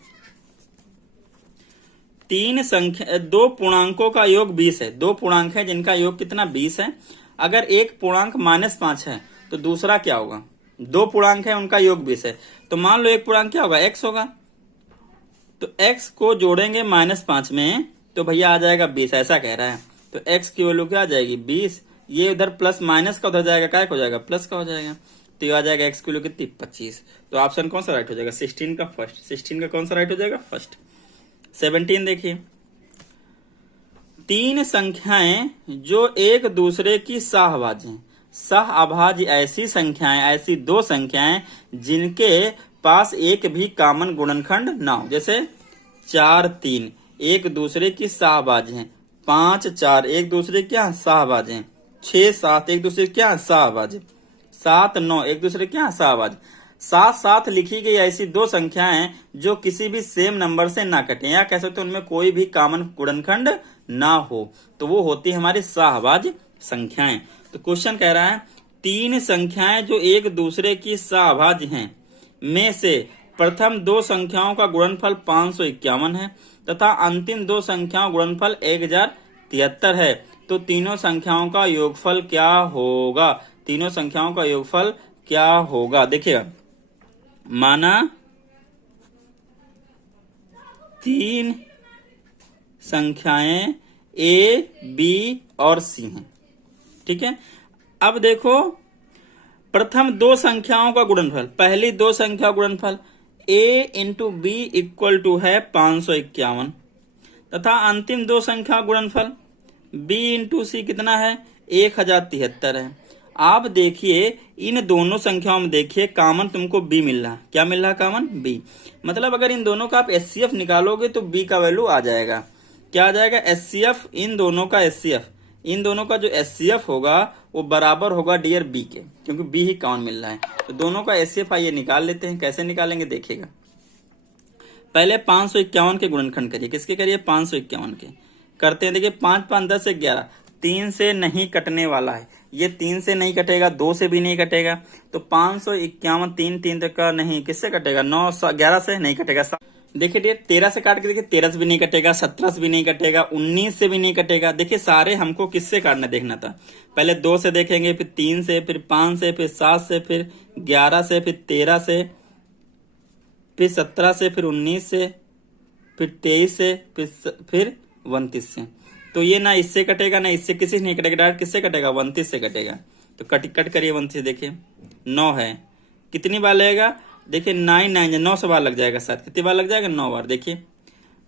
दो पूर्णांकों का योग 20 है। दो पूर्णांक है जिनका योग कितना 20 है। अगर एक पूर्णांक -5 है तो दूसरा क्या होगा, दो पूर्णांक है उनका योग 20 है, तो मान लो एक पूर्णांक क्या होगा x होगा, तो x को जोड़ेंगे -5 में तो भैया आ जाएगा 20, ऐसा कह रहा है। तो x की वैल्यू क्या आ जाएगी 20, ये उधर प्लस माइनस का उधर जाएगा, क्या हो जाएगा प्लस का हो जाएगा, तो ये आ जाएगा x की वैल्यू कितनी 25। तो ऑप्शन कौन सा राइट हो जाएगा, 16 का फर्स्ट, 16 का कौन सा राइट हो जाएगा फर्स्ट। 17 देखिए, तीन संख्याएं जो एक दूसरे की सहअभाज्य हैं। सहअभाज्य ऐसी संख्याएं, ऐसी दो संख्याएं जिनके पास एक भी कॉमन गुणनखंड ना हो। जैसे 4 3 एक दूसरे की सहअभाज्य हैं, 5 4 एक दूसरे क्या सहअभाज्य हैं, 6 7 एक दूसरे क्या सहअभाज्य, 7 9 एक दूसरे क्या सहअभाज्य। साथ साथ लिखी गई ऐसी दो संख्याएं जो किसी भी सेम नंबर से ना कटे, या कह सकते हैं उनमें कोई भी कॉमन गुणनखंड ना हो, तो वो होती है हमारी सहअभाज्य संख्याएं। तो क्वेश्चन कह रहा है तीन संख्याएं जो एक दूसरे की सहअभाज्य हैं में से प्रथम दो संख्याओं का गुणनफल 551 है तथा अंतिम दो संख्याओं गुणनफल 1073 है, तो तीनों संख्याओं का योगफल क्या होगा। तीनों संख्याओं का योगफल क्या होगा, देखिएगा, माना तीन संख्याएं ए बी और सी हैं, ठीक है। अब देखो प्रथम दो संख्याओं का गुणनफल, पहली दो संख्या गुणनफल a into B equal to है 551 तथा अंतिम दो संख्या गुणनफल b इंटू सी कितना है 1073 है। आप देखिए इन दोनों संख्याओं में देखिए कॉमन तुमको b मिल रहा, क्या मिल रहा कॉमन b, मतलब अगर इन दोनों का आप HCF निकालोगे तो b का वैल्यू आ जाएगा। क्या आ जाएगा, एचसीएफ, इन दोनों का एचसीएफ, इन दोनों का जो एचसीएफ होगा वो बराबर होगा डियर बी के, क्योंकि बी ही कॉमन मिल रहा है। तो दोनों का एचसीएफ आइए निकाल लेते हैं। कैसे निकालेंगे देखिएगा। पहले 551 के गुणनखंड करिए। किसके करिए, 551 के करते हैं। देखिए 5 5 10 11, 3 से नहीं कटने वाला है, ये 3 से नहीं कटेगा, 2 से भी नहीं कटेगा। तो 551 3 3 तक का नहीं, किससे कटेगा, 9 11 से नहीं कटेगा। देखिए डियर 13 से काट के देखिए, 13 से भी नहीं कटेगा, 17 से भी नहीं कटेगा, 19 से भी नहीं कटेगा। देखिए सारे हमको किससे काटना देखना था। पहले 2 से देखेंगे, फिर 3 से, फिर 5 से, फिर 7 से, फिर 11 से, फिर 13 से, फिर 17 से, फिर 19 से, फिर 23 से, फिर 29 से। तो ये ना इससे कटेगा ना इससे, किसी से नहीं कटेगा, डायरेक्ट किससे कटेगा, 29 से कटेगा। तो कट करिए 29। देखिए 9 है, कितनी बार लगेगा, देखिए 9 9 9 से बार लग जाएगा शायद, कितनी बार लग जाएगा, 9 बार। देखिए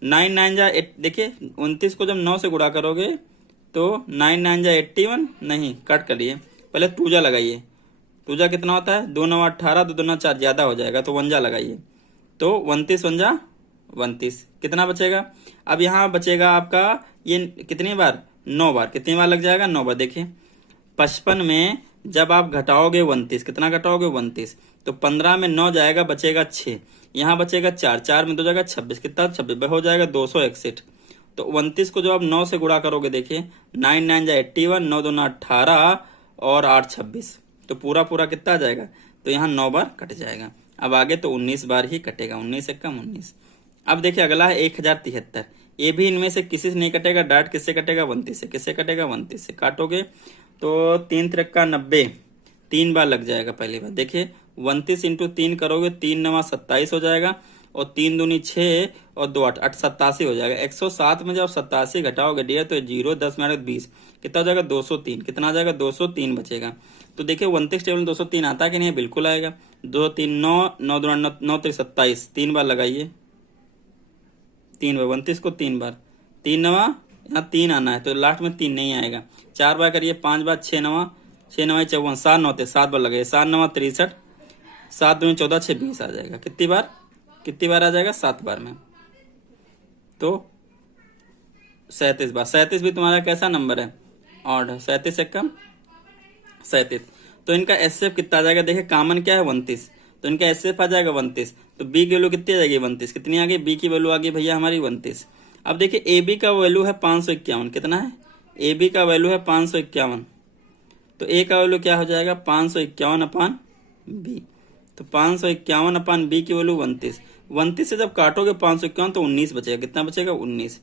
9 9 जा 8, देखिए 29 को जब 9 से गुणा करोगे तो 9 9 जा 81, नहीं कट करिए, पहले टूजा लगाइए। टूजा कितना होता है, 2 9 18, 2 2 4 ज्यादा हो जाएगा, तो वंजा लगाइए। तो 29 वंजा 29, कितना बचेगा, अब यहाँ बचेगा आपका ये कितनी बार, 9 बार, कितनी बार लग जाएगा, 9 बार। देखिए 55 में जब आप घटाओगे 29, कितना घटाओगे 29, तो 15 में 9 जाएगा, बचेगा 6, यहाँ बचेगा 4, 4 में 2 जाएगा 26, कितना 26 हो जाएगा 261। तो 29 को जब आप 9 से गुणा करोगे, देखिए 9 9 जा 81, 9 2 18 और 8 26, तो पूरा पूरा कितना आ जाएगा, तो यहाँ 9 बार कट जाएगा। अब आगे तो 19 बार ही कटेगा, 19 से कम 19। अब देखिए अगला है 1073, ये भी इनमें से किसी से नहीं कटेगा, डायरेक्ट किससे कटेगा, 29 से। किससे कटेगा, 29 से। काटोगे तो 3 3 90, 3 बार लग जाएगा पहली बार। देखिए 29 इंटू 3 करोगे, 3 9 27 हो जाएगा, और 3 दूनी 6 और 2 8 8 87 हो जाएगा। 107 में जब 87 घटाओगे डियर तो 0 10 मिनट 20, कितना हो जाएगा, 203, कितना आ जाएगा, 203 बचेगा। तो देखिए 29 टेबल 203 आता है कि नहीं, बिल्कुल आएगा। 2 3 9 9 2 9 9 3 27, 3 बार लगाइए, 3 बार 29 को 3 बार, 3 9 यहाँ 3 आना है, तो लास्ट में 3 नहीं आएगा। 4 बार करिए, 5 बार 6 9 6 9 54, 7 9 7 बार लगाइए, 7 9 63, 7 2 14 6 20 आ जाएगा। कितनी बार, कितनी बार आ जाएगा, 7 बार में। तो 37 बार। 37 भी तुम्हारा कैसा नंबर है, ऑड है, 37 से कम 37। तो इनका एसएफ कितना आ जाएगा, देखिए कॉमन क्या है 29, तो इनका एसएफ आ जाएगा 29। तो बी की वैल्यू कितनी आ जाएगी, 32, कितनी आ गई, बी की वैल्यू आ गई भैया हमारी 32। अब देखिए ए बी का वैल्यू है 551, कितना है, ए बी का वैल्यू है 551, तो ए का वैल्यू क्या हो जाएगा, 551 अपान बी। तो 551 अपान बी की वैल्यू 32, 32 से जब काटोगे 551 तो 19 बचेगा, कितना बचेगा, 19।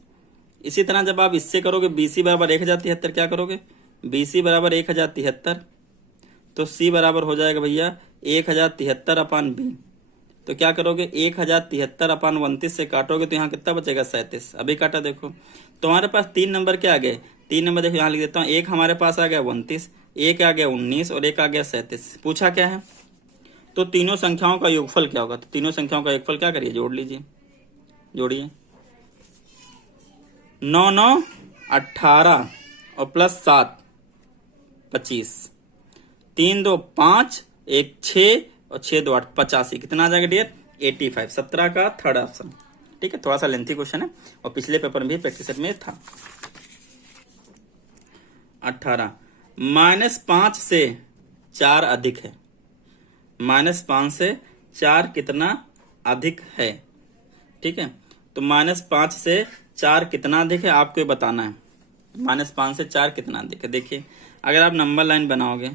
इसी तरह जब आप इससे करोगे, बीसी बराबर 1073, क्या करोगे, बीसी बराबर 1073, तो सी बराबर हो जाएगा भैया 1073 अपान बी। तो क्या करोगे, 1073 अपान 29 से काटोगे तो यहाँ कितना बचेगा, 37। अभी काटा देखो, तो हमारे पास 3 नंबर क्या आ गए, 3 नंबर देखो यहाँ लिख देता हूँ। एक हमारे पास आ गया 29, एक आ गया 19 और एक आ गया 37। पूछा क्या है, तो तीनों संख्याओं का योगफल क्या होगा, तो तीनों संख्याओं का योगफल क्या करिए, जोड़ लीजिए, जोड़िए, 9 9 18 और प्लस 7 25, 3 2 5 1 6 और 6 2 8 85, कितना आ जाएगा डियर, 85। 17 का थर्ड ऑप्शन। ठीक है, थोड़ा सा लेंथी क्वेश्चन है और पिछले पेपर में भी प्रैक्टिस सेट में था। 18 -5 से 4 अधिक है, -5 से 4 कितना अधिक है, ठीक है। तो -5 से 4 कितना अधिक है आपको ये बताना है, -5 से 4 कितना अधिक है। देखिए अगर आप नंबर लाइन बनाओगे,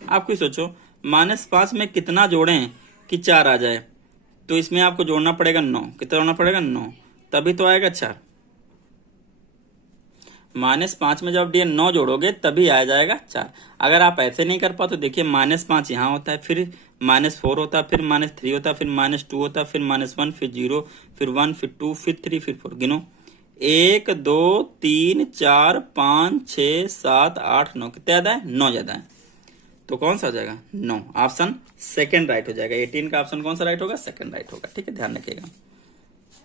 आप कोई सोचो -5 में कितना जोड़ें कि 4 आ जाए, तो इसमें आपको जोड़ना पड़ेगा 9, कितना जोड़ना पड़ेगा 9, तभी तो आएगा 4। -5 में जब 9 जोड़ोगे तभी आ जाएगा 4। अगर आप ऐसे नहीं कर पाओ तो देखिए -5 यहाँ होता है, फिर -4 होता है, फिर -3 होता है, फिर -2 होता है, फिर -1, फिर 0, फिर 1, फिर 2, फिर 3, फिर 4। गिनो 1 2 3 4 5 6 7 8 9, कितना ज्यादा है, 9 ज्यादा है, तो कौन सा हो जाएगा, 9। ऑप्शन सेकंड राइट हो जाएगा। 18 का ऑप्शन कौन सा राइट होगा, सेकंड राइट होगा। ठीक है, ध्यान रखिएगा।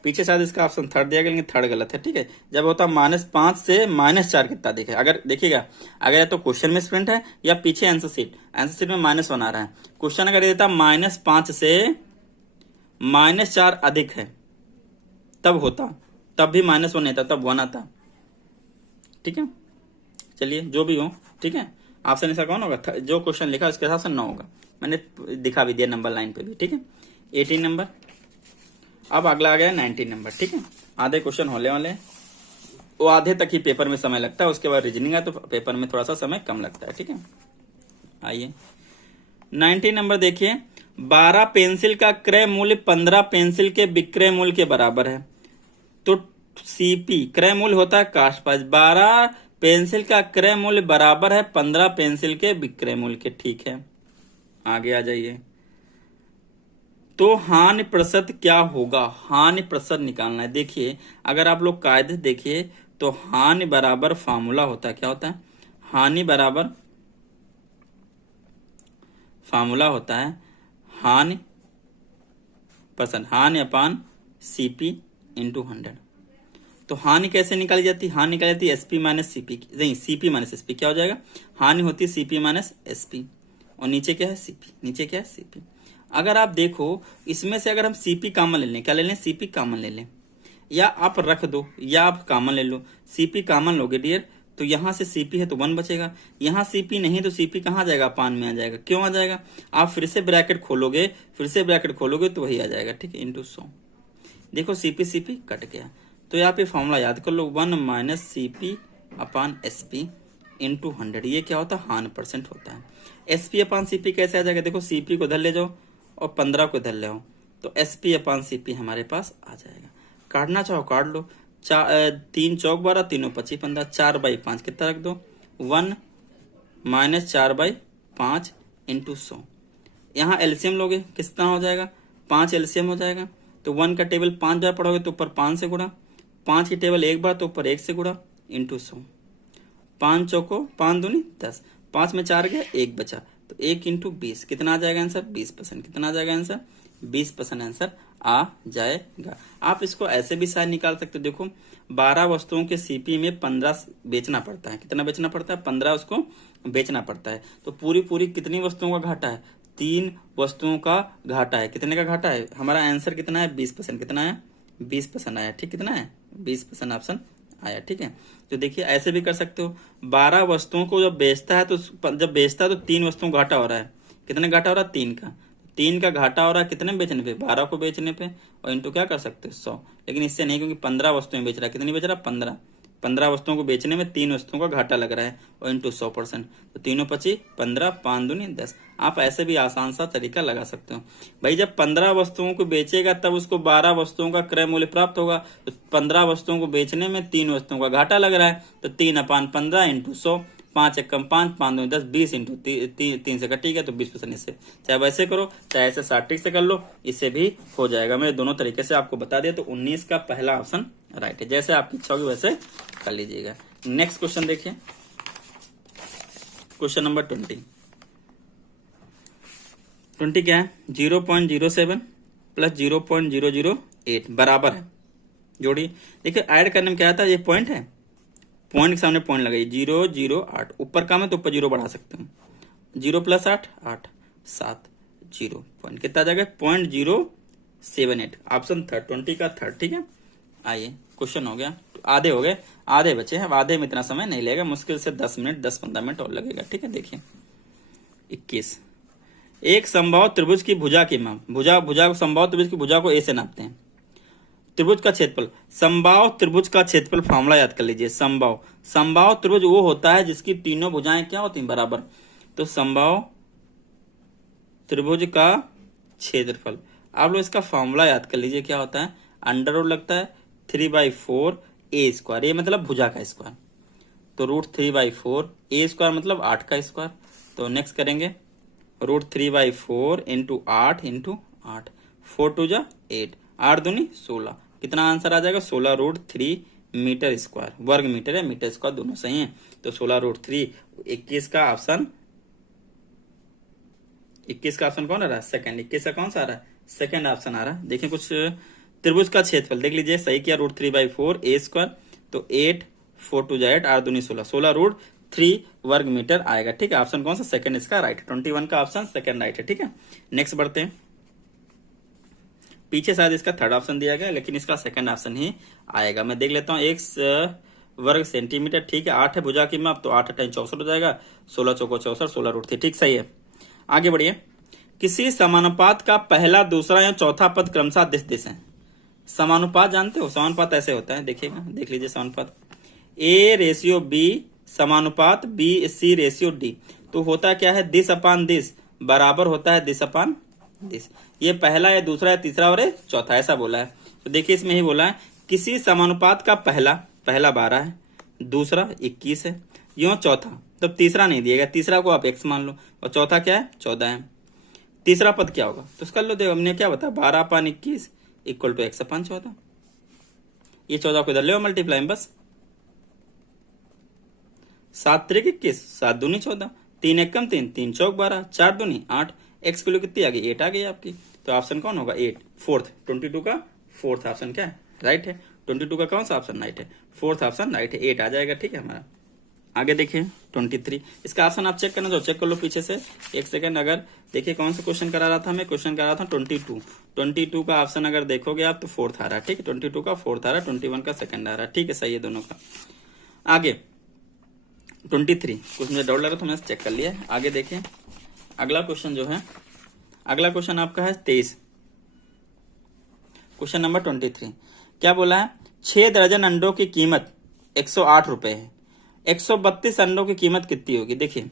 पीछे शायद इसका ऑप्शन थर्ड दिया गया, लेकिन थर्ड गलत है। ठीक है, जब होता -5 से -4 कितना दिखे, अगर देखिएगा, अगर या तो क्वेश्चन में स्टूडेंट है या पीछे आंसर सीट में -1 आ रहा है। क्वेश्चन अगर देता -5 से -4 अधिक है तब होता, तब भी -1 नहीं था, तब 1 आता। ठीक है, चलिए जो भी हो, ठीक है। ऑप्शन इसका कौन होगा? जो क्वेश्चन लिखा उसके हिसाब से 9 होगा, मैंने दिखा भी दिया नंबर लाइन पे भी। ठीक है, 18 नंबर। अब अगला आ गया 19 नंबर। ठीक है, आधे क्वेश्चन होने वाले हैं, वो आधे तक ही पेपर में समय लगता है, उसके बाद रीजनिंग है तो पेपर में थोड़ा सा समय कम लगता है। ठीक है, आइए 19 नंबर देखिए। 12 पेंसिल का क्रय मूल्य 15 पेंसिल के विक्रय मूल्य के बराबर है, तो सीपी क्रय मूल्य होता है कास्ट प्राइस। 12 पेंसिल का क्रय मूल्य बराबर है 15 पेंसिल के विक्रय मूल्य के। ठीक है, आगे आ जाइए। तो हानि प्रतिशत क्या होगा? हानि प्रतिशत निकालना है। देखिए अगर आप लोग कायदे देखिए तो हानि बराबर फार्मूला होता है, क्या होता है? हानि बराबर फार्मूला होता है हानि परसेंट, हानि अपान सीपी इंटू 100। तो हानि कैसे निकाली जाती है? हानि निकाली जाती है एसपी माइनस सीपी, नहीं सीपी माइनस एसपी। क्या हो जाएगा? हानि होती है सीपी माइनस एसपी, और नीचे क्या है? सीपी। नीचे क्या है? सीपी। अगर आप देखो इसमें से अगर हम सीपी कॉमन ले लें, क्या ले लें? सीपी कॉमन ले लें, या आप रख दो या आप कॉमन ले लो। सीपी कॉमन लोगे डियर तो यहां से सीपी है तो 1 बचेगा, यहां सीपी नहीं तो सीपी कहां जाएगा? पान में आ जाएगा। क्यों आ जाएगा? आप फिर से ब्रैकेट खोलोगे, तो वही आ जाएगा। ठीक है, इंटू 100। देखो सीपी सीपी कट गया, तो यहाँ पे फॉर्मूला याद कर लो, 1 माइनस सीपी अपान एसपी इंटू 100। ये क्या होता है? हानि परसेंट होता है। एसपी अपान सीपी कैसे आ जाएगा? देखो सीपी को इधर ले जाओ और 15 को इधर ले आओ, तो एसपी अपान सीपी हमारे पास आ जाएगा। काटना चाहो काट लो, 3 चौक 12, तीनों 25 15, 4/5 कितना रख दो? 1 माइनस 4/5 इंटू 100। यहाँ एलसीएम लोगे कितना हो जाएगा? 5 एलसीएम हो जाएगा, तो 1 का टेबल 5 बार पढ़ोगे तो ऊपर 5 से गुणा, 5 की टेबल 1 बार तो ऊपर 1 से गुणा इंटू 100। 5 चौको 5 दूनी 10, 5 में 4 गया 1 बचा, तो 1 इंटू 20 कितना आ जाएगा आंसर? 20%। कितना आ जाएगा आंसर? 20% आंसर आ जाएगा। आप इसको ऐसे भी शायद निकाल सकते हो। देखो 12 वस्तुओं के सीपी में 15 बेचना पड़ता है। कितना बेचना पड़ता है? 15 उसको बेचना पड़ता है। तो पूरी कितनी वस्तुओं का घाटा है? 3 वस्तुओं का घाटा है। कितने का घाटा है? हमारा आंसर कितना है? 20%। कितना है? 20% आया। ठीक, कितना है? 20% ऑप्शन आया। ठीक है, तो देखिए ऐसे भी कर सकते हो। 12 वस्तुओं को जब बेचता है तो 3 वस्तुओं का घाटा हो रहा है। कितने घाटा हो रहा है? 3 का। 3 का घाटा हो रहा है कितने बेचने पे? 12 को बेचने पे, और इंटू क्या कर सकते हो? 100। लेकिन इससे नहीं, क्योंकि 15 वस्तुएं बेच रहा है। कितनी बेच रहा है? 15। 15 वस्तुओं को बेचने में 3 वस्तुओं का घाटा लग रहा है, और इंटू 100%, तो तीनों 25, 15, 5 दूनी 10। आप ऐसे भी आसान सा तरीका लगा सकते हो। भाई जब 15 वस्तुओं को बेचेगा तब उसको 12 वस्तुओं का क्रय मूल्य प्राप्त होगा, तो 15 वस्तुओं को बेचने में 3 वस्तुओं का घाटा लग रहा है, तो 3/15 इंटू 100, 5 एकम 5, 5 दूनी 10, 20 इंटू 3 से कटेगा तो 20%। इससे चाहे वैसे करो चाहे ऐसे साटिक से कर लो, इससे भी हो जाएगा। मैं दोनों तरीके से आपको बता दिया, तो 19 का पहला ऑप्शन राइट है। जैसे आपकी इच्छा होगी वैसे कर लीजिएगा। नेक्स्ट क्वेश्चन देखिए, क्वेश्चन नंबर 20 क्या है? 0.07 प्लस 0.008 बराबर है, जोड़िए। देखिए ऐड करने में क्या आता है? ये पॉइंट है, पॉइंट के सामने पॉइंट लगाइए। 008 ऊपर काम है तो ऊपर 0 बढ़ा सकते हैं। 0 प्लस 8 8 7 0 पॉइंट कितना आ जाएगा? 0.078 ऑप्शन थर्ड, 20 का थर्ड। ठीक है, आइए क्वेश्चन हो गया, आधे हो गए, आधे बचे हैं। अब आधे में इतना समय नहीं लगेगा, मुश्किल से 10 मिनट 10-15 मिनट और लगेगा। ठीक है, देखिए 21। एक समबाहु त्रिभुज की भुजा की माप, भुजा समबाहु त्रिभुज की भुजा को ए से नापते हैं। त्रिभुज का क्षेत्रफल, समबाहु त्रिभुज का क्षेत्रफल फॉर्मूला याद कर लीजिए। समबाहु त्रिभुज वो होता है जिसकी तीनों भुजाएं क्या होती हैं? बराबर। तो समबाहु त्रिभुज का क्षेत्रफल, आप लोग इसका फॉर्मूला याद कर लीजिए। क्या होता है? अंडर रूट लगता है 3/4 ए स्क्वायर, ये मतलब भुजा का स्क्वायर, तो √3/4 ए स्क्वायर मतलब 8 का स्क्वायर। तो नेक्स्ट करेंगे √3/4 इंटू 8 इंटू 8, 4 2 जा 8, 8 दूनी 16। कितना आंसर आ जाएगा? 16√3 मीटर स्क्वायर। वर्ग मीटर है, मीटर स्क्वायर दोनों सही है, तो 16√3। 21 का ऑप्शन, 21 का ऑप्शन कौन आ रहा है? सेकंड। 21 का कौन सा आ रहा है? सेकंड ऑप्शन आ रहा है। देखिए कुछ त्रिभुज का क्षेत्रफल देख लीजिए, सही किया, √3/4 ए स्क्वायर, तो 8 4 2 जा 8, 8 दूनी 16, 16√3 वर्ग मीटर आएगा। ठीक है, ऑप्शन कौन सा? सेकंड इसका राइट है। 21 का ऑप्शन सेकंड राइट है। ठीक है, नेक्स्ट बढ़ते हैं। पीछे शायद इसका थर्ड ऑप्शन दिया गया, लेकिन इसका सेकंड ऑप्शन ही आएगा। मैं देख लेता हूँ, x वर्ग सेंटीमीटर, ठीक है। 8 है भुजा की माप, तो 8 टाइम 64 हो जाएगा, 16 चौको 64, 16 रूट 3, ठीक सही है। आगे बढ़िए, किसी समानुपात का पहला, दूसरा या चौथा पद क्रमशः दिस दिस है। समानुपात जानते हो? समानुपात ऐसे होता है, देखिएगा, देख लीजिए समानुपात, A ratio B समानुपात BC ratio D। तो होता क्या है, दिस अपान दिस बराबर होता है दिस अपान दिस। ये पहला या दूसरा या तीसरा और चौथा, ऐसा बोला है। तो देखिए इसमें ही बोला है किसी समानुपात का पहला 12 है, दूसरा 21 है, यूं चौथा, तब तीसरा नहीं दिएगा, तीसरा को आप x मान लो, और चौथा क्या है 14 है। तीसरा पद क्या होगा, तो कर लो, देखो हमने क्या बताया, 12 अपान 21 इक्वल टू x अपान 14। ये 14 को इधर ले मल्टीप्लाई में, बस 7 त्रिक 21, 7 दूनी 14, 3 एक कम 3, 3 चौक 12, 4 दूनी 8, x की वैल्यू कितनी आ गई, 8 आ गई आपकी। तो ऑप्शन कौन होगा, 8, फोर्थ, 22 का फोर्थ ऑप्शन क्या है, राइट है। 22 का कौन सा ऑप्शन राइट है, फोर्थ ऑप्शन राइट है, 8 आ जाएगा, ठीक है हमारा। आगे देखिए 23, इसका ऑप्शन आप चेक करना तो चेक कर लो पीछे से, एक सेकंड। अगर देखिए कौन सा क्वेश्चन करा रहा था मैं, क्वेश्चन करा था 22 का ऑप्शन अगर देखोगे आप तो फोर्थ आ रहा है, ठीक है, 22 का फोर्थ आ रहा है, 21 का सेकंड आ रहा है, ठीक है, सही है दोनों का। आगे 23, कुछ मुझे डाउट लग रहा था, मैंने चेक कर लिया। आगे देखिए अगला क्वेश्चन जो है, अगला क्वेश्चन आपका है 23, क्वेश्चन नंबर 23। क्या बोला है, 6 दर्जन अंडों की कीमत 108 रुपए है, 132 अंडों की कीमत कितनी होगी। देखिए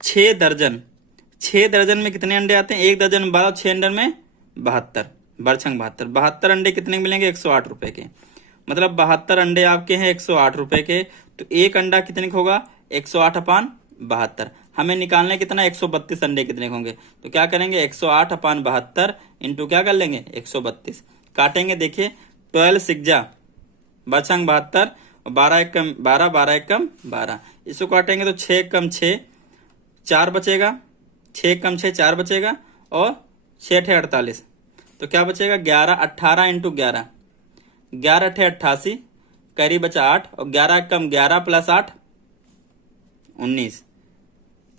6 दर्जन में कितने अंडे आते हैं, 1 दर्जन में 12, 6 अंडर में 72, बरछंग 72 अंडे कितने मिलेंगे, 108 रुपए के। मतलब 72 अंडे आपके हैं 108 रुपए के, तो एक अंडा कितने का होगा, 108 अपान 72। हमें निकालना है कितना, 132 अंडे कितने होंगे, तो क्या करेंगे 108 अपान 72 इंटू क्या कर लेंगे 132, काटेंगे। देखिए 12 सिक्जा बरछंग 72 और 12 एक कम 12, 12 एक कम 12, इसको काटेंगे तो 6 कम 6 4 बचेगा, 6 कम 6 4 बचेगा, और 6 अठे 48, तो क्या बचेगा 11, 18 इंटू 11, 11 अठे 88, कैरी बचा 8, और 11 कम 11 प्लस 8 19,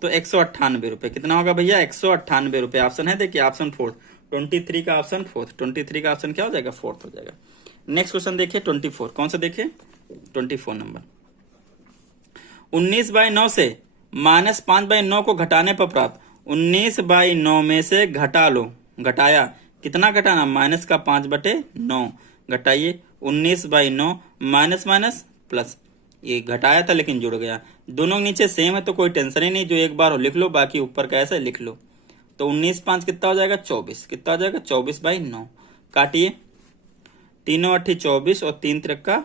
तो 198 रुपए। कितना होगा भैया, 198 रुपए। ऑप्शन है देखिए, ऑप्शन फोर्थ, 23 का ऑप्शन फोर्थ, 23 का ऑप्शन क्या हो जाएगा, फोर्थ हो जाएगा। नेक्स्ट क्वेश्चन देखिए 24, कौन सा देखिए 24 नंबर, 19/9 से -5/9 को घटाने पर प्राप्त 19/9 में से घटा लो, घटाया कितना घटाना, माइनस का 5/9, घटाइए 19/9 माइनस माइनस प्लस, ये घटाया था लेकिन जुड़ गया, दोनों नीचे सेम है तो कोई टेंशन ही नहीं, जो एक बार हो लिख लो, बाकी ऊपर का ऐसे लिख लो। तो 19/5 कितना हो जाएगा 24, कितना हो जाएगा 24/9, काटिए, तीनों 8 24 और 3 त्रिक का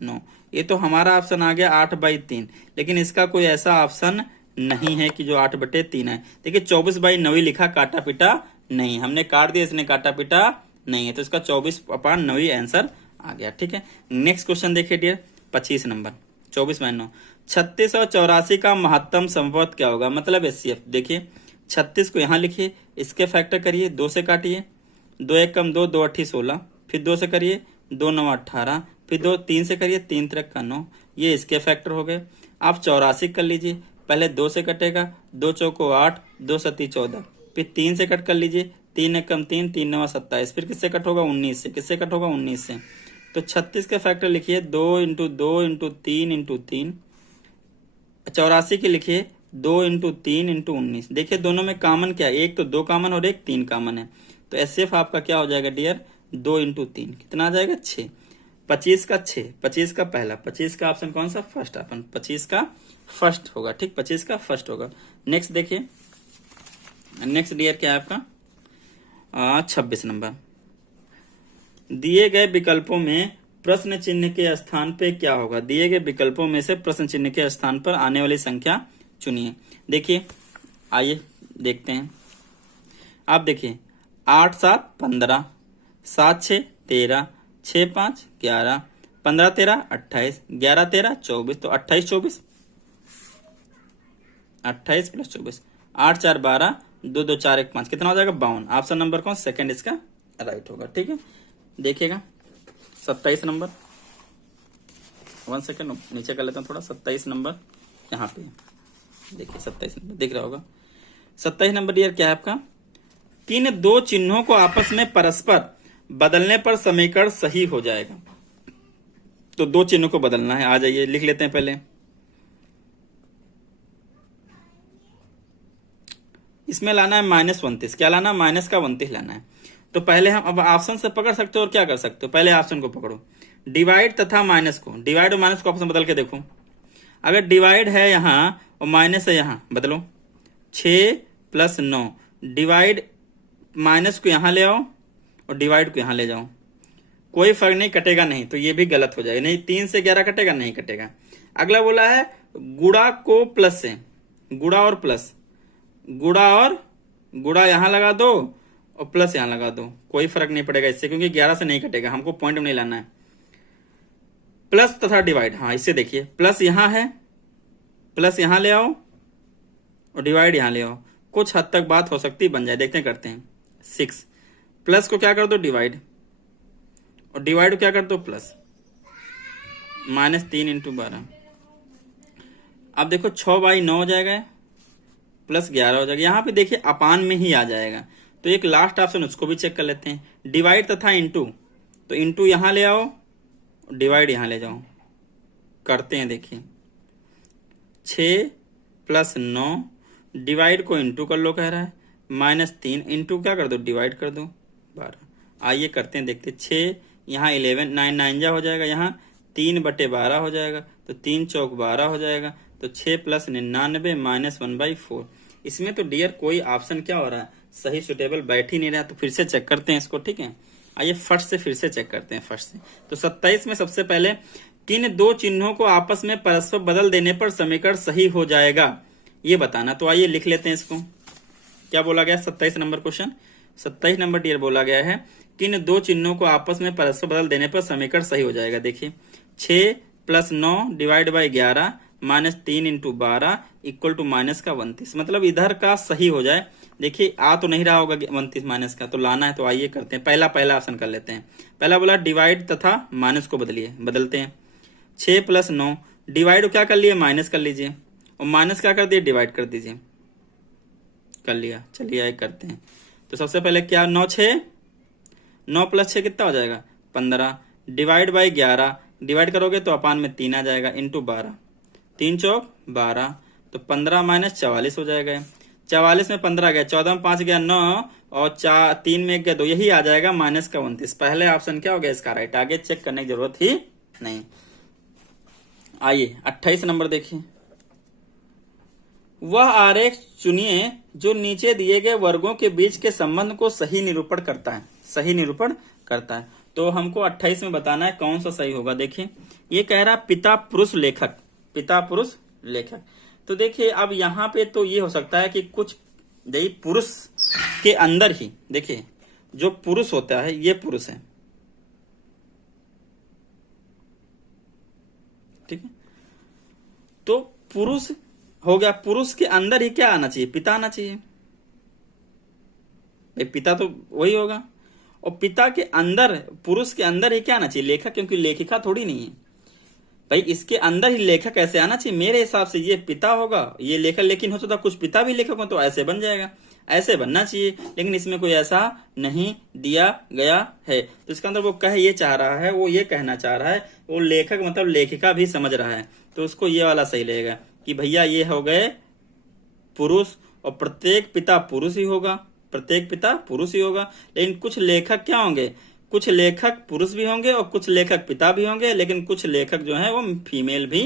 9, ये तो हमारा ऑप्शन आ गया 8/3, लेकिन इसका कोई ऐसा ऑप्शन नहीं है कि जो 8/3 है। देखिए 24/9 लिखा, काटा पिटा नहीं, हमने काट दिया, इसने काटा पिटा नहीं है, तो इसका 24/9 आंसर आ गया, ठीक है। नेक्स्ट क्वेश्चन देखिए डियर 25 नंबर, 24/9, 36 और 84 का महत्तम समवर्त क्या होगा, मतलब HCF। देखिए 36 को यहाँ लिखिए, इसके फैक्टर करिए, 2 से काटिए, 2 एक कम 2, 2 अट्ठी 16, फिर 2 से करिए, 2 9 18, फिर 2 3 से करिए, 3 त्रिक का 9, ये इसके फैक्टर हो गए। आप 84 कर लीजिए, पहले 2 से कटेगा, 2 चौको 8, 2 सत्ती 14, फिर 3 से कट कर लीजिए, 3 एक कम 3, 3 9 27, फिर किससे कट होगा 19 से, किससे कट होगा 19 से। तो 36 के फैक्टर लिखिए 2 इंटू 2 इंटू 3 इंटू 3, 84 के लिखिए 2 इंटू 3 इंटू 19। देखिए दोनों में कॉमन क्या है, एक तो 2 कॉमन और एक 3 कॉमन है, तो एसएफ आपका क्या हो जाएगा डियर 2 इंटू 3, कितना आ जाएगा 6। 25 का 6, 25 का पहला, 25 का ऑप्शन कौन सा, फर्स्ट ऑप्शन, 25 का फर्स्ट होगा, ठीक, 25 का फर्स्ट होगा। नेक्स्ट देखिए, नेक्स्ट डियर क्या है आपका 26 नंबर, दिए गए विकल्पों में प्रश्न चिन्ह के स्थान पे क्या होगा, दिए गए विकल्पों में से प्रश्न चिन्ह के स्थान पर आने वाली संख्या चुनिए। देखिए आइए देखते हैं, आप देखिए 8 7 15, 7 6 13, 6 5 11, 15 13 28, 11 13 24, तो 28 24, 28 प्लस 24, 8 4 12, 2 2 4 1 5, कितना हो जाएगा 52। ऑप्शन नंबर कौन, सेकंड इसका राइट होगा, ठीक है। देखिएगा 27 नंबर, 1 सेकंड नीचे कर लेता हूँ थोड़ा, 27 नंबर यहाँ पे देखिए, 27 नंबर दिख रहा होगा। 27 नंबर डियर क्या है आपका, किन दो चिन्हों को आपस में परस्पर बदलने पर समीकरण सही हो जाएगा। तो दो चिन्हों को बदलना है, आ जाइए लिख लेते हैं पहले। इसमें लाना है -29, क्या लाना है, माइनस का 29 लाना है। तो पहले हम अब ऑप्शन से पकड़ सकते हो और क्या कर सकते हो, पहले ऑप्शन को पकड़ो, डिवाइड तथा माइनस को, डिवाइड और माइनस को ऑप्शन बदल के देखो। अगर डिवाइड है यहां और माइनस है यहां, बदलो 6 + 9, डिवाइड माइनस को यहां ले आओ और डिवाइड को यहां ले जाओ, कोई फर्क नहीं, कटेगा नहीं, तो ये भी गलत हो जाएगा। नहीं 3 से 11 कटेगा, नहीं कटेगा। अगला बोला है गुणा को प्लस से, गुणा और प्लस, गुणा और गुणा यहां लगा दो और प्लस यहां लगा दो, कोई फर्क नहीं पड़ेगा इससे, क्योंकि 11 से नहीं कटेगा, हमको पॉइंट में नहीं लाना है। प्लस तथा डिवाइड, हाँ इससे देखिए, प्लस यहां है, प्लस यहां ले आओ और डिवाइड यहां ले आओ, कुछ हद तक बात हो सकती, बन जाए, देखते हैं करते हैं। 6 प्लस को क्या कर दो डिवाइड और डिवाइड को क्या कर दो प्लस, -3 × 12। अब देखो 6/9 हो जाएगा, प्लस 11 हो जाएगा। यहां पे देखिए अपान में ही आ जाएगा, तो एक लास्ट ऑप्शन उसको भी चेक कर लेते हैं, डिवाइड तथा इंटू, तो इंटू यहां ले आओ डिवाइड यहां ले जाओ, करते हैं देखिए। 6 + 9, डिवाइड को इंटू कर लो कह रहा है, -3 इंटू क्या कर दो डिवाइड कर दो 12। आइए करते हैं, देखते 6 यहाँ 11, 9 9 जा हो जाएगा, यहाँ 3/12 हो जाएगा, तो 3 चौक 12 हो जाएगा, तो 6 + 99 -1/4। इसमें तो डियर कोई ऑप्शन क्या हो रहा है, सही सुटेबल बैठ ही नहीं रहा, तो फिर से चेक करते हैं इसको, ठीक है। आइए फर्स्ट से फिर से चेक करते हैं, फर्स्ट से। तो 27 में सबसे पहले किन दो चिन्हों को आपस में परस्पर बदल देने पर समीकरण सही हो जाएगा, ये बताना। तो आइए लिख लेते हैं इसको, क्या बोला गया 27 नंबर क्वेश्चन। 27 नंबर डियर बोला गया है किन दो चिन्हों को आपस में परस्पर बदल देने पर समीकरण सही हो जाएगा। देखिए 6 + 9 डिवाइड बाई 11 -3 × 12 इक्वल टू -29, मतलब इधर का सही हो जाए। देखिए आ तो नहीं रहा होगा 29 माइनस का, तो लाना है, तो आइए करते हैं। पहला ऑप्शन कर लेते हैं। पहला बोला डिवाइड तथा माइनस को बदलते हैं। 6 + 9 डिवाइड क्या कर लिए, माइनस कर लीजिए, और माइनस क्या कर दिए, डिवाइड कर दीजिए, कर लिया। चलिए आइए करते हैं। तो सबसे पहले क्या 9 + 6 कितना हो जाएगा 15, डिवाइड बाई 11, डिवाइड करोगे तो अपान में 3 आ जाएगा, इंटू 12, 3 चौक 12, तो 15 - 44 हो जाएगा। 44 में 15 गया, 14 में 5 गया 9, और 3 में 1 गया 2, यही आ जाएगा -29। पहले ऑप्शन क्या हो गया इसका राइट, आगे चेक करने की जरूरत ही नहीं। आइए 28 नंबर देखिए। वह आरेख चुनिए जो नीचे दिए गए वर्गों के बीच के संबंध को सही निरूपण करता है। तो हमको 28 में बताना है कौन सा सही होगा। देखिए ये कह रहा पिता पुरुष लेखक, तो देखिए अब यहाँ पे तो ये हो सकता है कि कुछ पुरुष के अंदर ही, देखिए जो पुरुष होता है ये पुरुष है, ठीक है। तो पुरुष हो गया, पुरुष के अंदर ही क्या आना चाहिए, पिता आना चाहिए भाई, पिता तो वही होगा। और पिता के अंदर, पुरुष के अंदर ही क्या आना चाहिए, लेखक, क्योंकि लेखिका थोड़ी नहीं है भाई, इसके अंदर ही लेखक ऐसे आना चाहिए। मेरे हिसाब से ये पिता होगा, ये लेखक, लेकिन हो सकता कुछ पिता भी लेखक हो तो ऐसे बन जाएगा, ऐसे बनना चाहिए, लेकिन इसमें कोई ऐसा नहीं दिया गया है। तो इसके अंदर वो ये चाह रहा है, वो ये कहना चाह रहा है, वो लेखक मतलब लेखिका भी समझ रहा है, तो उसको ये वाला सही लगेगा कि भैया ये हो गए पुरुष, और प्रत्येक पिता पुरुष ही होगा, लेकिन कुछ लेखक क्या होंगे, कुछ लेखक पुरुष भी होंगे और कुछ लेखक पिता भी होंगे, लेकिन कुछ लेखक जो है वो फीमेल भी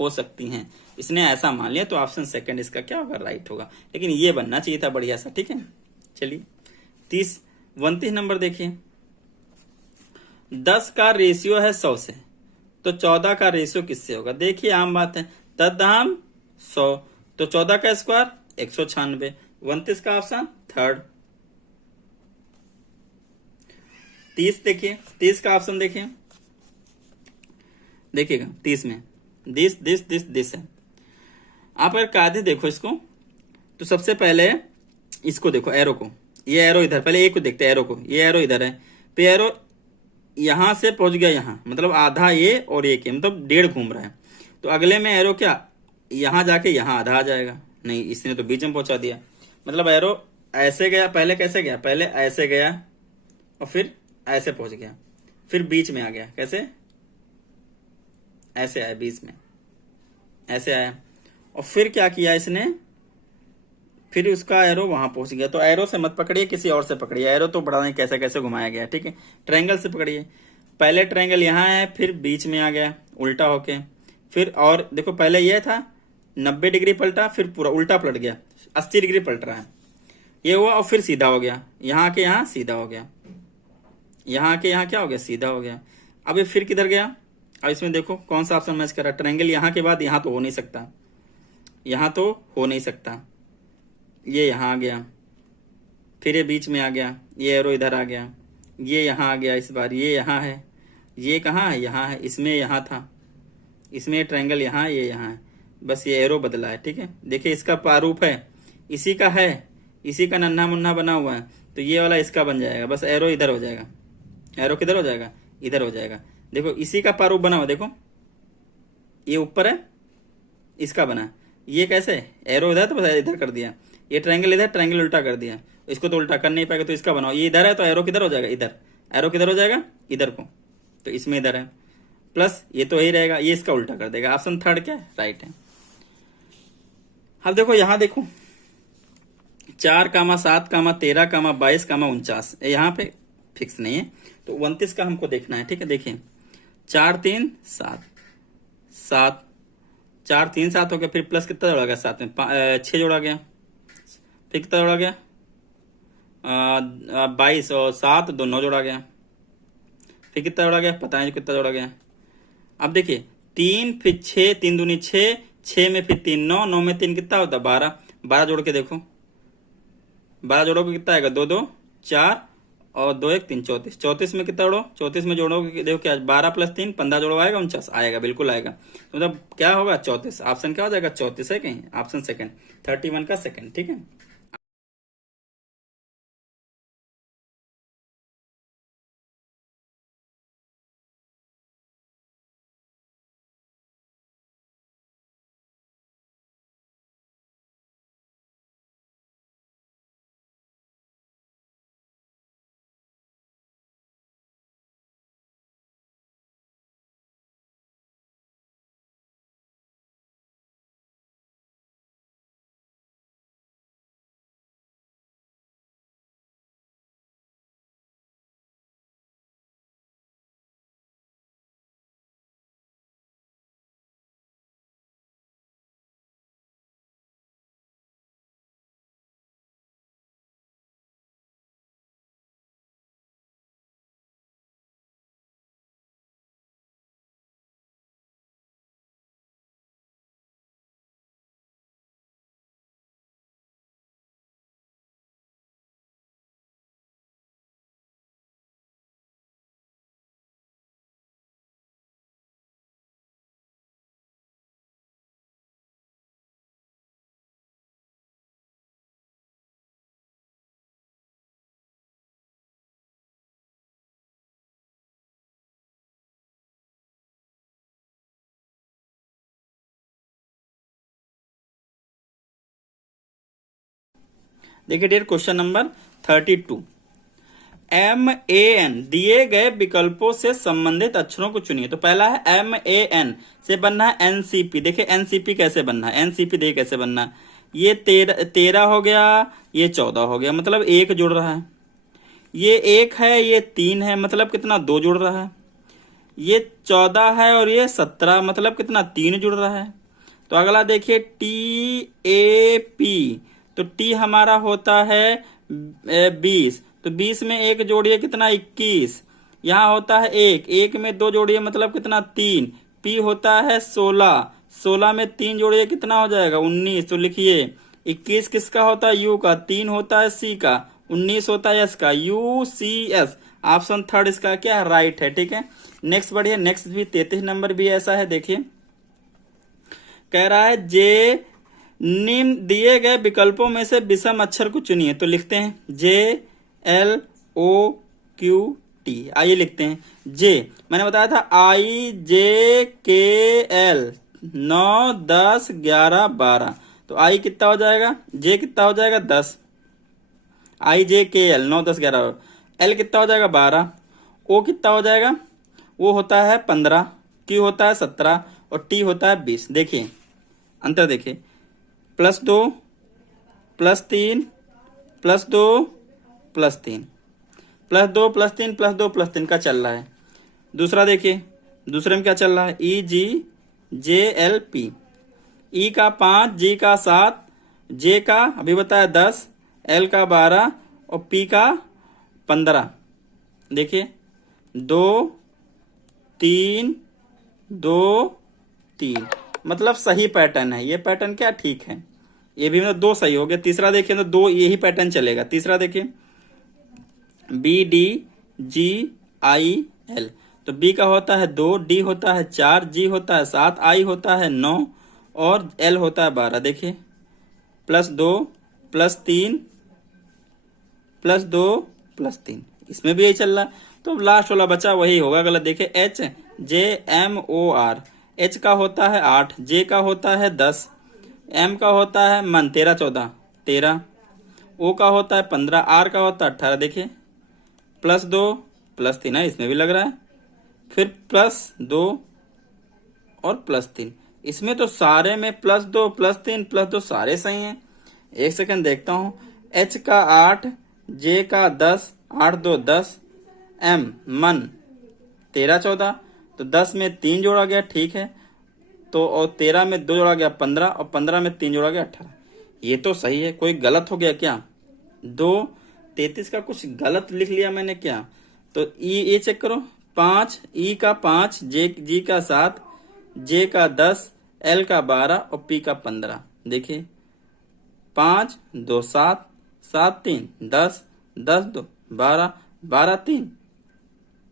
हो सकती हैं। इसने ऐसा मान लिया, तो ऑप्शन सेकंड इसका क्या होगा, राइट होगा, लेकिन ये बनना चाहिए था बढ़िया सा, ठीक है। चलिए 29 नंबर देखिए। 10 का रेशियो है 100 से, तो 14 का रेशियो किससे होगा। देखिए आम बात है, तद्धाम 100, तो 14 का स्क्वायर 196, 29 का ऑप्शन थर्ड। 30 देखिए, 30 का ऑप्शन देखिए, देखिएगा 30 में दिस है। आप अगर कायदे देखो इसको, तो सबसे पहले इसको देखो, एरो को, ये एरो इधर, पहले एक को देखते हैं एरो को, ये एरो इधर है, तो एरो यहां से पहुंच गया यहां, मतलब आधा ये और एक, मतलब 1.5 घूम रहा है। तो अगले में एरो क्या, यहां जाके यहां आधा आ जाएगा, नहीं इसने तो बीच में पहुंचा दिया, मतलब एरो ऐसे गया, पहले कैसे गया, पहले ऐसे गया और फिर ऐसे पहुंच गया, फिर बीच में आ गया, कैसे, ऐसे आया बीच में, ऐसे आया, और फिर क्या किया इसने, फिर उसका एरो वहां पहुंच गया। तो एरो से मत पकड़िए, किसी और से पकड़िए, एरो तो बड़ा नहीं कैसे कैसे घुमाया गया, ठीक है, ट्रायंगल से पकड़िए। पहले ट्रायंगल यहाँ है, फिर बीच में आ गया उल्टा होके, फिर और देखो पहले यह था 90 डिग्री पलटा, फिर पूरा उल्टा पलट गया, 80 डिग्री पलट रहा है, ये हुआ, और फिर सीधा हो गया, यहाँ के यहाँ सीधा हो गया, यहाँ के यहाँ क्या हो गया, सीधा हो गया। अब ये फिर किधर गया, अब इसमें देखो कौन सा ऑप्शन मैच कर रहा है, ट्रायंगल यहाँ के बाद यहाँ तो हो नहीं सकता, यहाँ तो हो नहीं सकता, ये यहाँ आ गया, फिर ये बीच में आ गया, ये एरो इधर आ गया, ये यहाँ आ गया, इस बार ये यहाँ है, ये कहाँ है, यहाँ है, इसमें यहाँ था, इसमें ट्रायंगल यहाँ है, ये यहाँ है, बस ये एरो बदला है, ठीक है। देखिए इसका प्रारूप है, इसी का है, इसी का नन्हा मुन्ना बना हुआ है, तो ये वाला इसका बन जाएगा, बस एरो इधर हो जाएगा, एरो किधर हो जाएगा, इधर हो जाएगा। देखो इसी का प्रारूप बना हुआ, देखो ये ऊपर है, इसका बना, ये कैसे, एरो इधर तो बस इधर कर दिया, ये ट्रायंगल इधर, ट्रायंगल उल्टा कर दिया, इसको तो उल्टा कर नहीं पाएगा, तो इसका बनाओ, ये इधर है तो एरो किधर हो जाएगा, इधर, एरो किधर हो जाएगा, इधर को, तो इसमें इधर है, प्लस ये तो यही रहेगा, ये इसका उल्टा कर देगा। ऑप्शन थर्ड क्या है, राइट है। अब देखो यहाँ देखो 4,7,13,22,49, यहाँ पे फिक्स नहीं है, तो 29 का हमको देखना है, ठीक है। देखिए 4 3 7, 7 4 3 7 हो गया, फिर प्लस कितना जोड़ा गया, साथ में 6 जोड़ा गया, फिर कितना जोड़ा गया, 22 और 7 दो 9 जोड़ा गया, फिर कितना जोड़ा गया, पता नहीं कितना जोड़ा गया। अब देखिए 3 फिर 6, 3 दूनी 6, 6 में फिर 3 9, 9 में 3 कितना होता है 12, 12 जोड़ के देखो, 12 जोड़ोगे कितना आएगा, 2 2 4 और 2 1 3 34, 34 में कितना जोड़ो, 34 में जोड़ोगे देखो क्या 12 + 3 15 जोड़ो आएगा 49 आएगा, बिल्कुल आएगा, तो मतलब क्या होगा 34, ऑप्शन क्या हो जाएगा 34 है कहीं, ऑप्शन सेकंड 31 का सेकंड, ठीक है। देखिए डियर क्वेश्चन नंबर 32, MAN दिए गए विकल्पों से संबंधित अक्षरों को चुनिए। तो पहला है MAN से बनना है NCP, देखिए NCP कैसे बनना है, NCP देखिए कैसे बनना है, ये 13 हो गया, ये 14 हो गया, मतलब 1 जुड़ रहा है, ये 1 है, ये 3 है, मतलब कितना 2 जुड़ रहा है, ये 14 है और ये 17, मतलब कितना 3 जुड़ रहा है। तो अगला देखिए TAP, तो T हमारा होता है 20, तो 20 में 1 जोड़िए कितना 21, यहाँ होता है 1, 1 में 2 जोड़िए मतलब कितना 3, P होता है 16, 16 में 3 जोड़िए कितना हो जाएगा 19, तो लिखिए 21 किसका होता है U का, 3 होता है C का, 19 होता है S का, UCS, ऑप्शन थर्ड इसका क्या है, राइट है, ठीक है। नेक्स्ट बढ़िए, नेक्स्ट भी 33 नंबर भी ऐसा है, देखिए कह रहा है जे निम्न दिए गए विकल्पों में से विषम अक्षर को चुनिए। तो लिखते हैं JLOQT, आइए लिखते हैं जे, मैंने बताया था IJKL 9 10 11 12, तो आई कितना हो जाएगा, जे कितना हो जाएगा 10, आई जे के एल 9 10 11, एल कितना हो जाएगा 12, ओ कितना हो जाएगा, वो होता है 15, क्यू होता है 17 और टी होता है 20। देखिए अंतर देखिए, +2 +3 +2 +3 +2 +3 +2 +3 का चल रहा है। दूसरा देखिए, दूसरे में क्या चल रहा है, ई जी जे एल पी, ई का 5, जी का 7, जे का अभी बताया 10, एल का 12 और पी का 15। देखिए 2 3 2 3, मतलब सही पैटर्न है ये। पैटर्न क्या ठीक है, ये भी मतलब 2 सही हो गया। तीसरा देखिए तो 2 यही पैटर्न चलेगा। तीसरा देखिए B D G I L, तो बी का होता है 2, डी होता है 4, जी होता है 7, आई होता है 9 और एल होता है 12। देखिए +2 +3 +2 +3, इसमें भी यही चल रहा है। तो लास्ट वाला बचा वही होगा गलत। देखिए H J M O R, H का होता है 8, जे का होता है 10, एम का होता है मन 13 14 13, ओ का होता है 15, आर का होता है 18। देखिए +2 +3 है, इसमें भी लग रहा है, फिर +2 और +3, इसमें तो सारे में +2 +3 +2 सारे सही हैं। एक सेकंड देखता हूं, एच का 8, जे का 10, 8 2 10, एम मन 13 14, तो 10 में 3 जोड़ा गया, ठीक है। तो और 13 में 2 जोड़ा गया 15, और 15 में 3 जोड़ा गया 18। ये तो सही है, कोई गलत हो गया क्या? 2 33 का कुछ गलत लिख लिया मैंने क्या? तो ये चेक करो, 5, ई का 5, जे जी का 7, जे का 10, एल का 12 और पी का 15। देखिए 5 2 7 7 3 10 10 2 12 12 3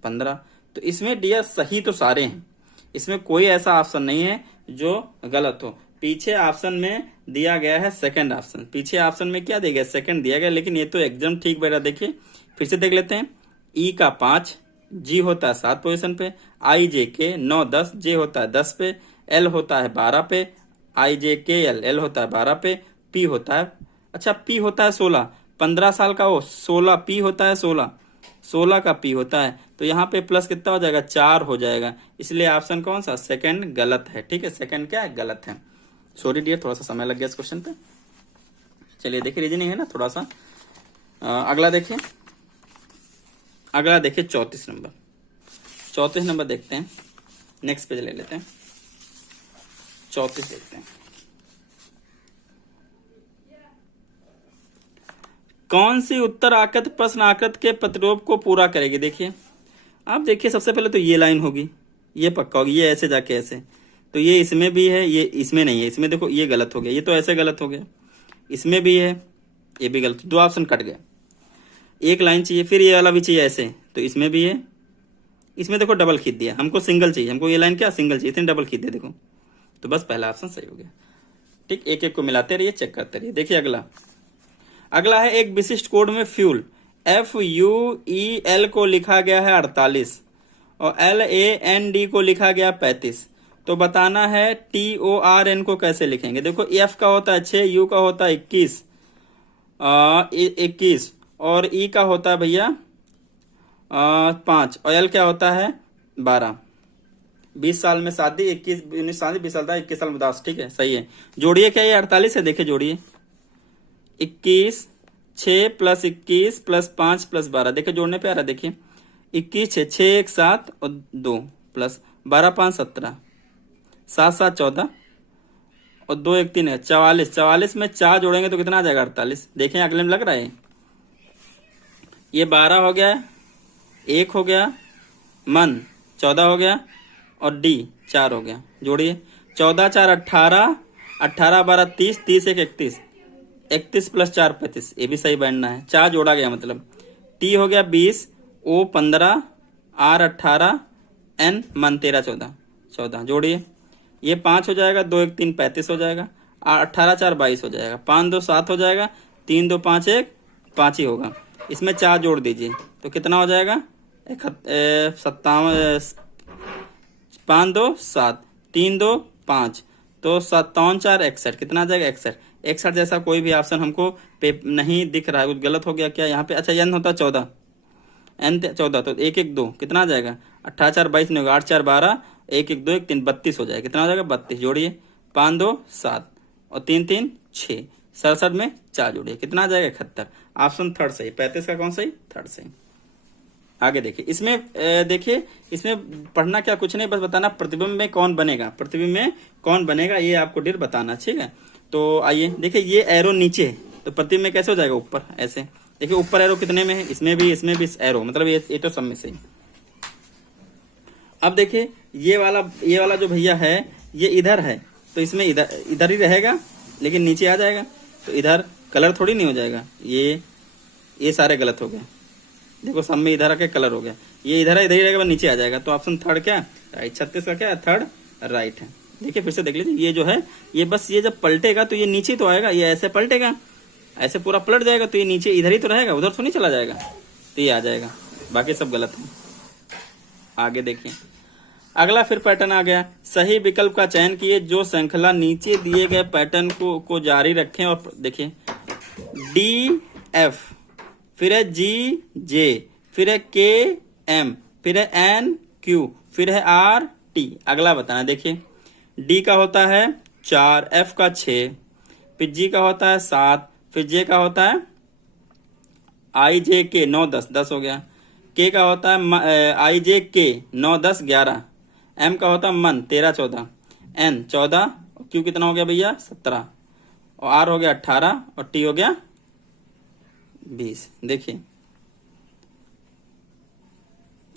15। तो इसमें डियर सही तो सारे हैं, इसमें कोई ऐसा ऑप्शन नहीं है जो गलत हो। पीछे ऑप्शन में दिया गया है सेकंड ऑप्शन, पीछे ऑप्शन में क्या दिया गया, सेकंड दिया गया, लेकिन ये तो एकदम ठीक बैठा। देखिए फिर से देख लेते हैं, ई का 5, जी होता है 7 पोजीशन पे, आई जे के 9 10, जे होता है 10 पे, एल होता है 12 पे, आई जे के एल, एल होता है 12 पे, पी होता है, अच्छा पी होता है 16, 15 साल का हो 16, पी होता है 16, 16 का पी होता है। तो यहाँ पे प्लस कितना हो जाएगा, 4 हो जाएगा। इसलिए ऑप्शन कौन सा, सेकंड गलत है। ठीक है, सेकंड क्या है, गलत है। सॉरी डियर, थोड़ा सा समय लग गया इस क्वेश्चन पे। चलिए देखिए, रीजनिंग है ना थोड़ा सा। अगला देखिए, अगला देखिए 34 नंबर, 34 नंबर देखते हैं, नेक्स्ट पेज ले लेते हैं, 34 देखते हैं। कौन सी उत्तर आकृत प्रश्न आकृत के प्रतिरूप को पूरा करेगी? देखिए आप देखिए, सबसे पहले तो ये लाइन होगी, ये पक्का होगी, ये ऐसे जाके ऐसे, तो ये इसमें भी है, ये इसमें नहीं है। इसमें देखो ये गलत हो गया, ये तो ऐसे गलत हो गया, इसमें भी है, ये भी गलत, 2 ऑप्शन कट गए। एक लाइन चाहिए, फिर ये वाला भी चाहिए ऐसे, तो इसमें भी है, इसमें देखो डबल खींच दिया, हमको सिंगल चाहिए, हमको ये लाइन क्या सिंगल चाहिए, इसने डबल खींच दिया देखो, तो बस पहला ऑप्शन सही हो गया। ठीक, एक एक को मिलाते रहिए, चेक करते रहिए। देखिए अगला, अगला है एक विशिष्ट कोड में फ्यूल FUEL को लिखा गया है 48 और LAND को लिखा गया 35। तो बताना है TORN को कैसे लिखेंगे। देखो F का होता है 6, U का होता है 21 और E का होता है भैया 5 और L क्या होता है 12। 20 साल में शादी, 19 साल 20 साल था, 21 साल में 10। ठीक है, सही है। जोड़िए, क्या ये 48 है? देखिए जोड़िए, 21 6 + 21 + 5 + 12। देखिए जोड़ने पे आ रहा है, देखिए 21 6 6 1 7 और 2 + 12 5 17 7 7 14 और 2 1 3 है 44। 44 में 4 जोड़ेंगे तो कितना आ जाएगा 48। देखें अगले में लग रहा है, ये 12 हो गया, 1 हो गया, मन 14 हो गया और डी 4 हो गया। जोड़िए, 14 4 18, 18 12 30, 30 1 31, 31 + 4 35। ये भी सही बैठना है, 4 जोड़ा गया मतलब। टी हो गया 20, ओ 15, आर 18, एन मन 13 14। जोड़िए, ये 5 हो जाएगा, 2 1 3 35 हो जाएगा, 18 4 22 हो जाएगा, 5 2 7 हो जाएगा, 3 2 5 1 5 ही होगा। इसमें 4 जोड़ दीजिए तो कितना हो जाएगा 57, 5 2 7, 3 2 5, तो 7×4 61, कितना आ जाएगा 61। 61 जैसा कोई भी ऑप्शन हमको पे नहीं दिख रहा है, कुछ गलत हो गया क्या यहाँ पे। अच्छा n होता 14, n 14, तो 1 1 2 कितना आ जाएगा 18×4 22 नहीं होगा, 8×4 12, 1 1 2 1 3 32 हो जाएगा। कितना हो जाएगा 32, जोड़िए 5 2 7 और 3 3 6, 67 में 4 जोड़िए, कितना आ जाएगा 71। ऑप्शन थर्ड सही, 35 का कौन सही, थर्ड सही। आगे देखिए, इसमें देखिए इसमें पढ़ना क्या कुछ नहीं, बस बताना प्रतिबिंब में कौन बनेगा, प्रतिबिंब में कौन बनेगा ये आपको डेट बताना, ठीक है। तो आइए देखिए, ये एरो नीचे है तो प्रतिबिंब में कैसे हो जाएगा ऊपर, ऐसे देखिए ऊपर एरो कितने में है, इसमें भी एरो, मतलब ये तो सब में सही। अब देखिए ये वाला जो भैया है ये इधर है, तो इसमें इधर ही रहेगा, लेकिन नीचे आ जाएगा तो इधर कलर थोड़ी नहीं हो जाएगा। ये सारे गलत हो गए, देखो सब में इधर आके कलर हो गया, ये इधर है, इधर ही रहेगा, नीचे आ जाएगा। तो ऑप्शन थर्ड क्या, राइट। 36 का क्या है, थर्ड राइट है। देखिए फिर से देख लीजिए, ये जो है ये बस ये जब पलटेगा तो ये नीचे तो आएगा, ये ऐसे पलटेगा, ऐसे पूरा पलट जाएगा तो ये नीचे इधर ही तो रहेगा, उधर तो नहीं चला जाएगा, तो ये आ जाएगा, बाकी सब गलत है। आगे देखिए, अगला फिर पैटर्न आ गया, सही विकल्प का चयन किए जो श्रृंखला नीचे दिए गए पैटर्न को जारी रखें। और देखिए DF, फिर है GJ, फिर है KM, फिर है NQ, फिर है RT। अगला बताना, देखिए D का होता है 4, F का 6, फिर G का होता है 7, फिर J का होता है IJK 9 10 10 हो गया, K का होता है IJK 9 10 11, M का होता है मन 13 14, N 14, Q कितना हो गया भैया 17, और R हो गया 18 और T हो गया 20। देखिए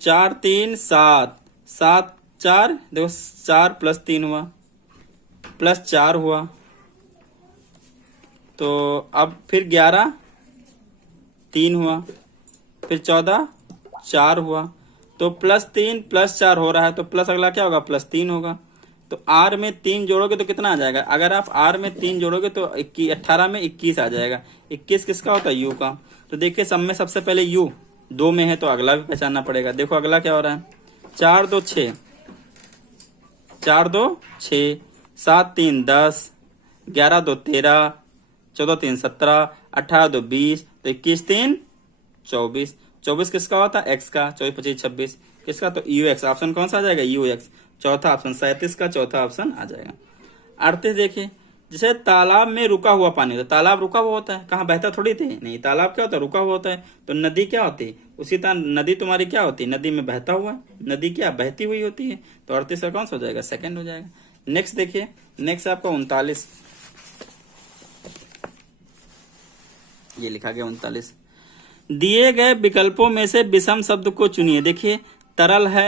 4 3 7 7 4, देखो 4 + 3 हुआ, +4 हुआ, तो अब फिर 11 3 हुआ, फिर 14 4 हुआ, तो +3 +4 हो रहा है, तो प्लस अगला क्या होगा +3 होगा। तो R में 3 जोड़ोगे तो कितना आ जाएगा, अगर आप R में 3 जोड़ोगे तो 18 में 21 आ जाएगा। 21 किसका होता है, U का। तो देखिए सब में सबसे पहले U 2 में है तो अगला भी पहचानना पड़ेगा। देखो अगला क्या हो रहा है, 4 2 6, 4 2 6, 7 3 10, 11 2 13, 14 3 17, 18 2 20, तो 21 3 24। 24 किसका होता है, X का। 24 25 26 किसका, तो UX। ऑप्शन कौन सा आ जाएगा, UX। चौथा ऑप्शन 37 का चौथा ऑप्शन आ जाएगा। 38 देखिए, जैसे तालाब में रुका हुआ पानी होता है, तालाब रुका हुआ होता है, कहाँ बहता थोड़ी थे, नहीं तालाब क्या होता है, रुका हुआ होता है। तो नदी क्या होती है, उसी तरह नदी तुम्हारी क्या होती है, नदी में बहता हुआ, नदी क्या बहती हुई होती है। तो 38 का कौन सा हो जाएगा, सेकंड हो जाएगा। नेक्स्ट देखिए, नेक्स्ट आपका 39, ये लिखा गया 39। दिए गए विकल्पों में से विषम शब्द को चुनिए। देखिए तरल है,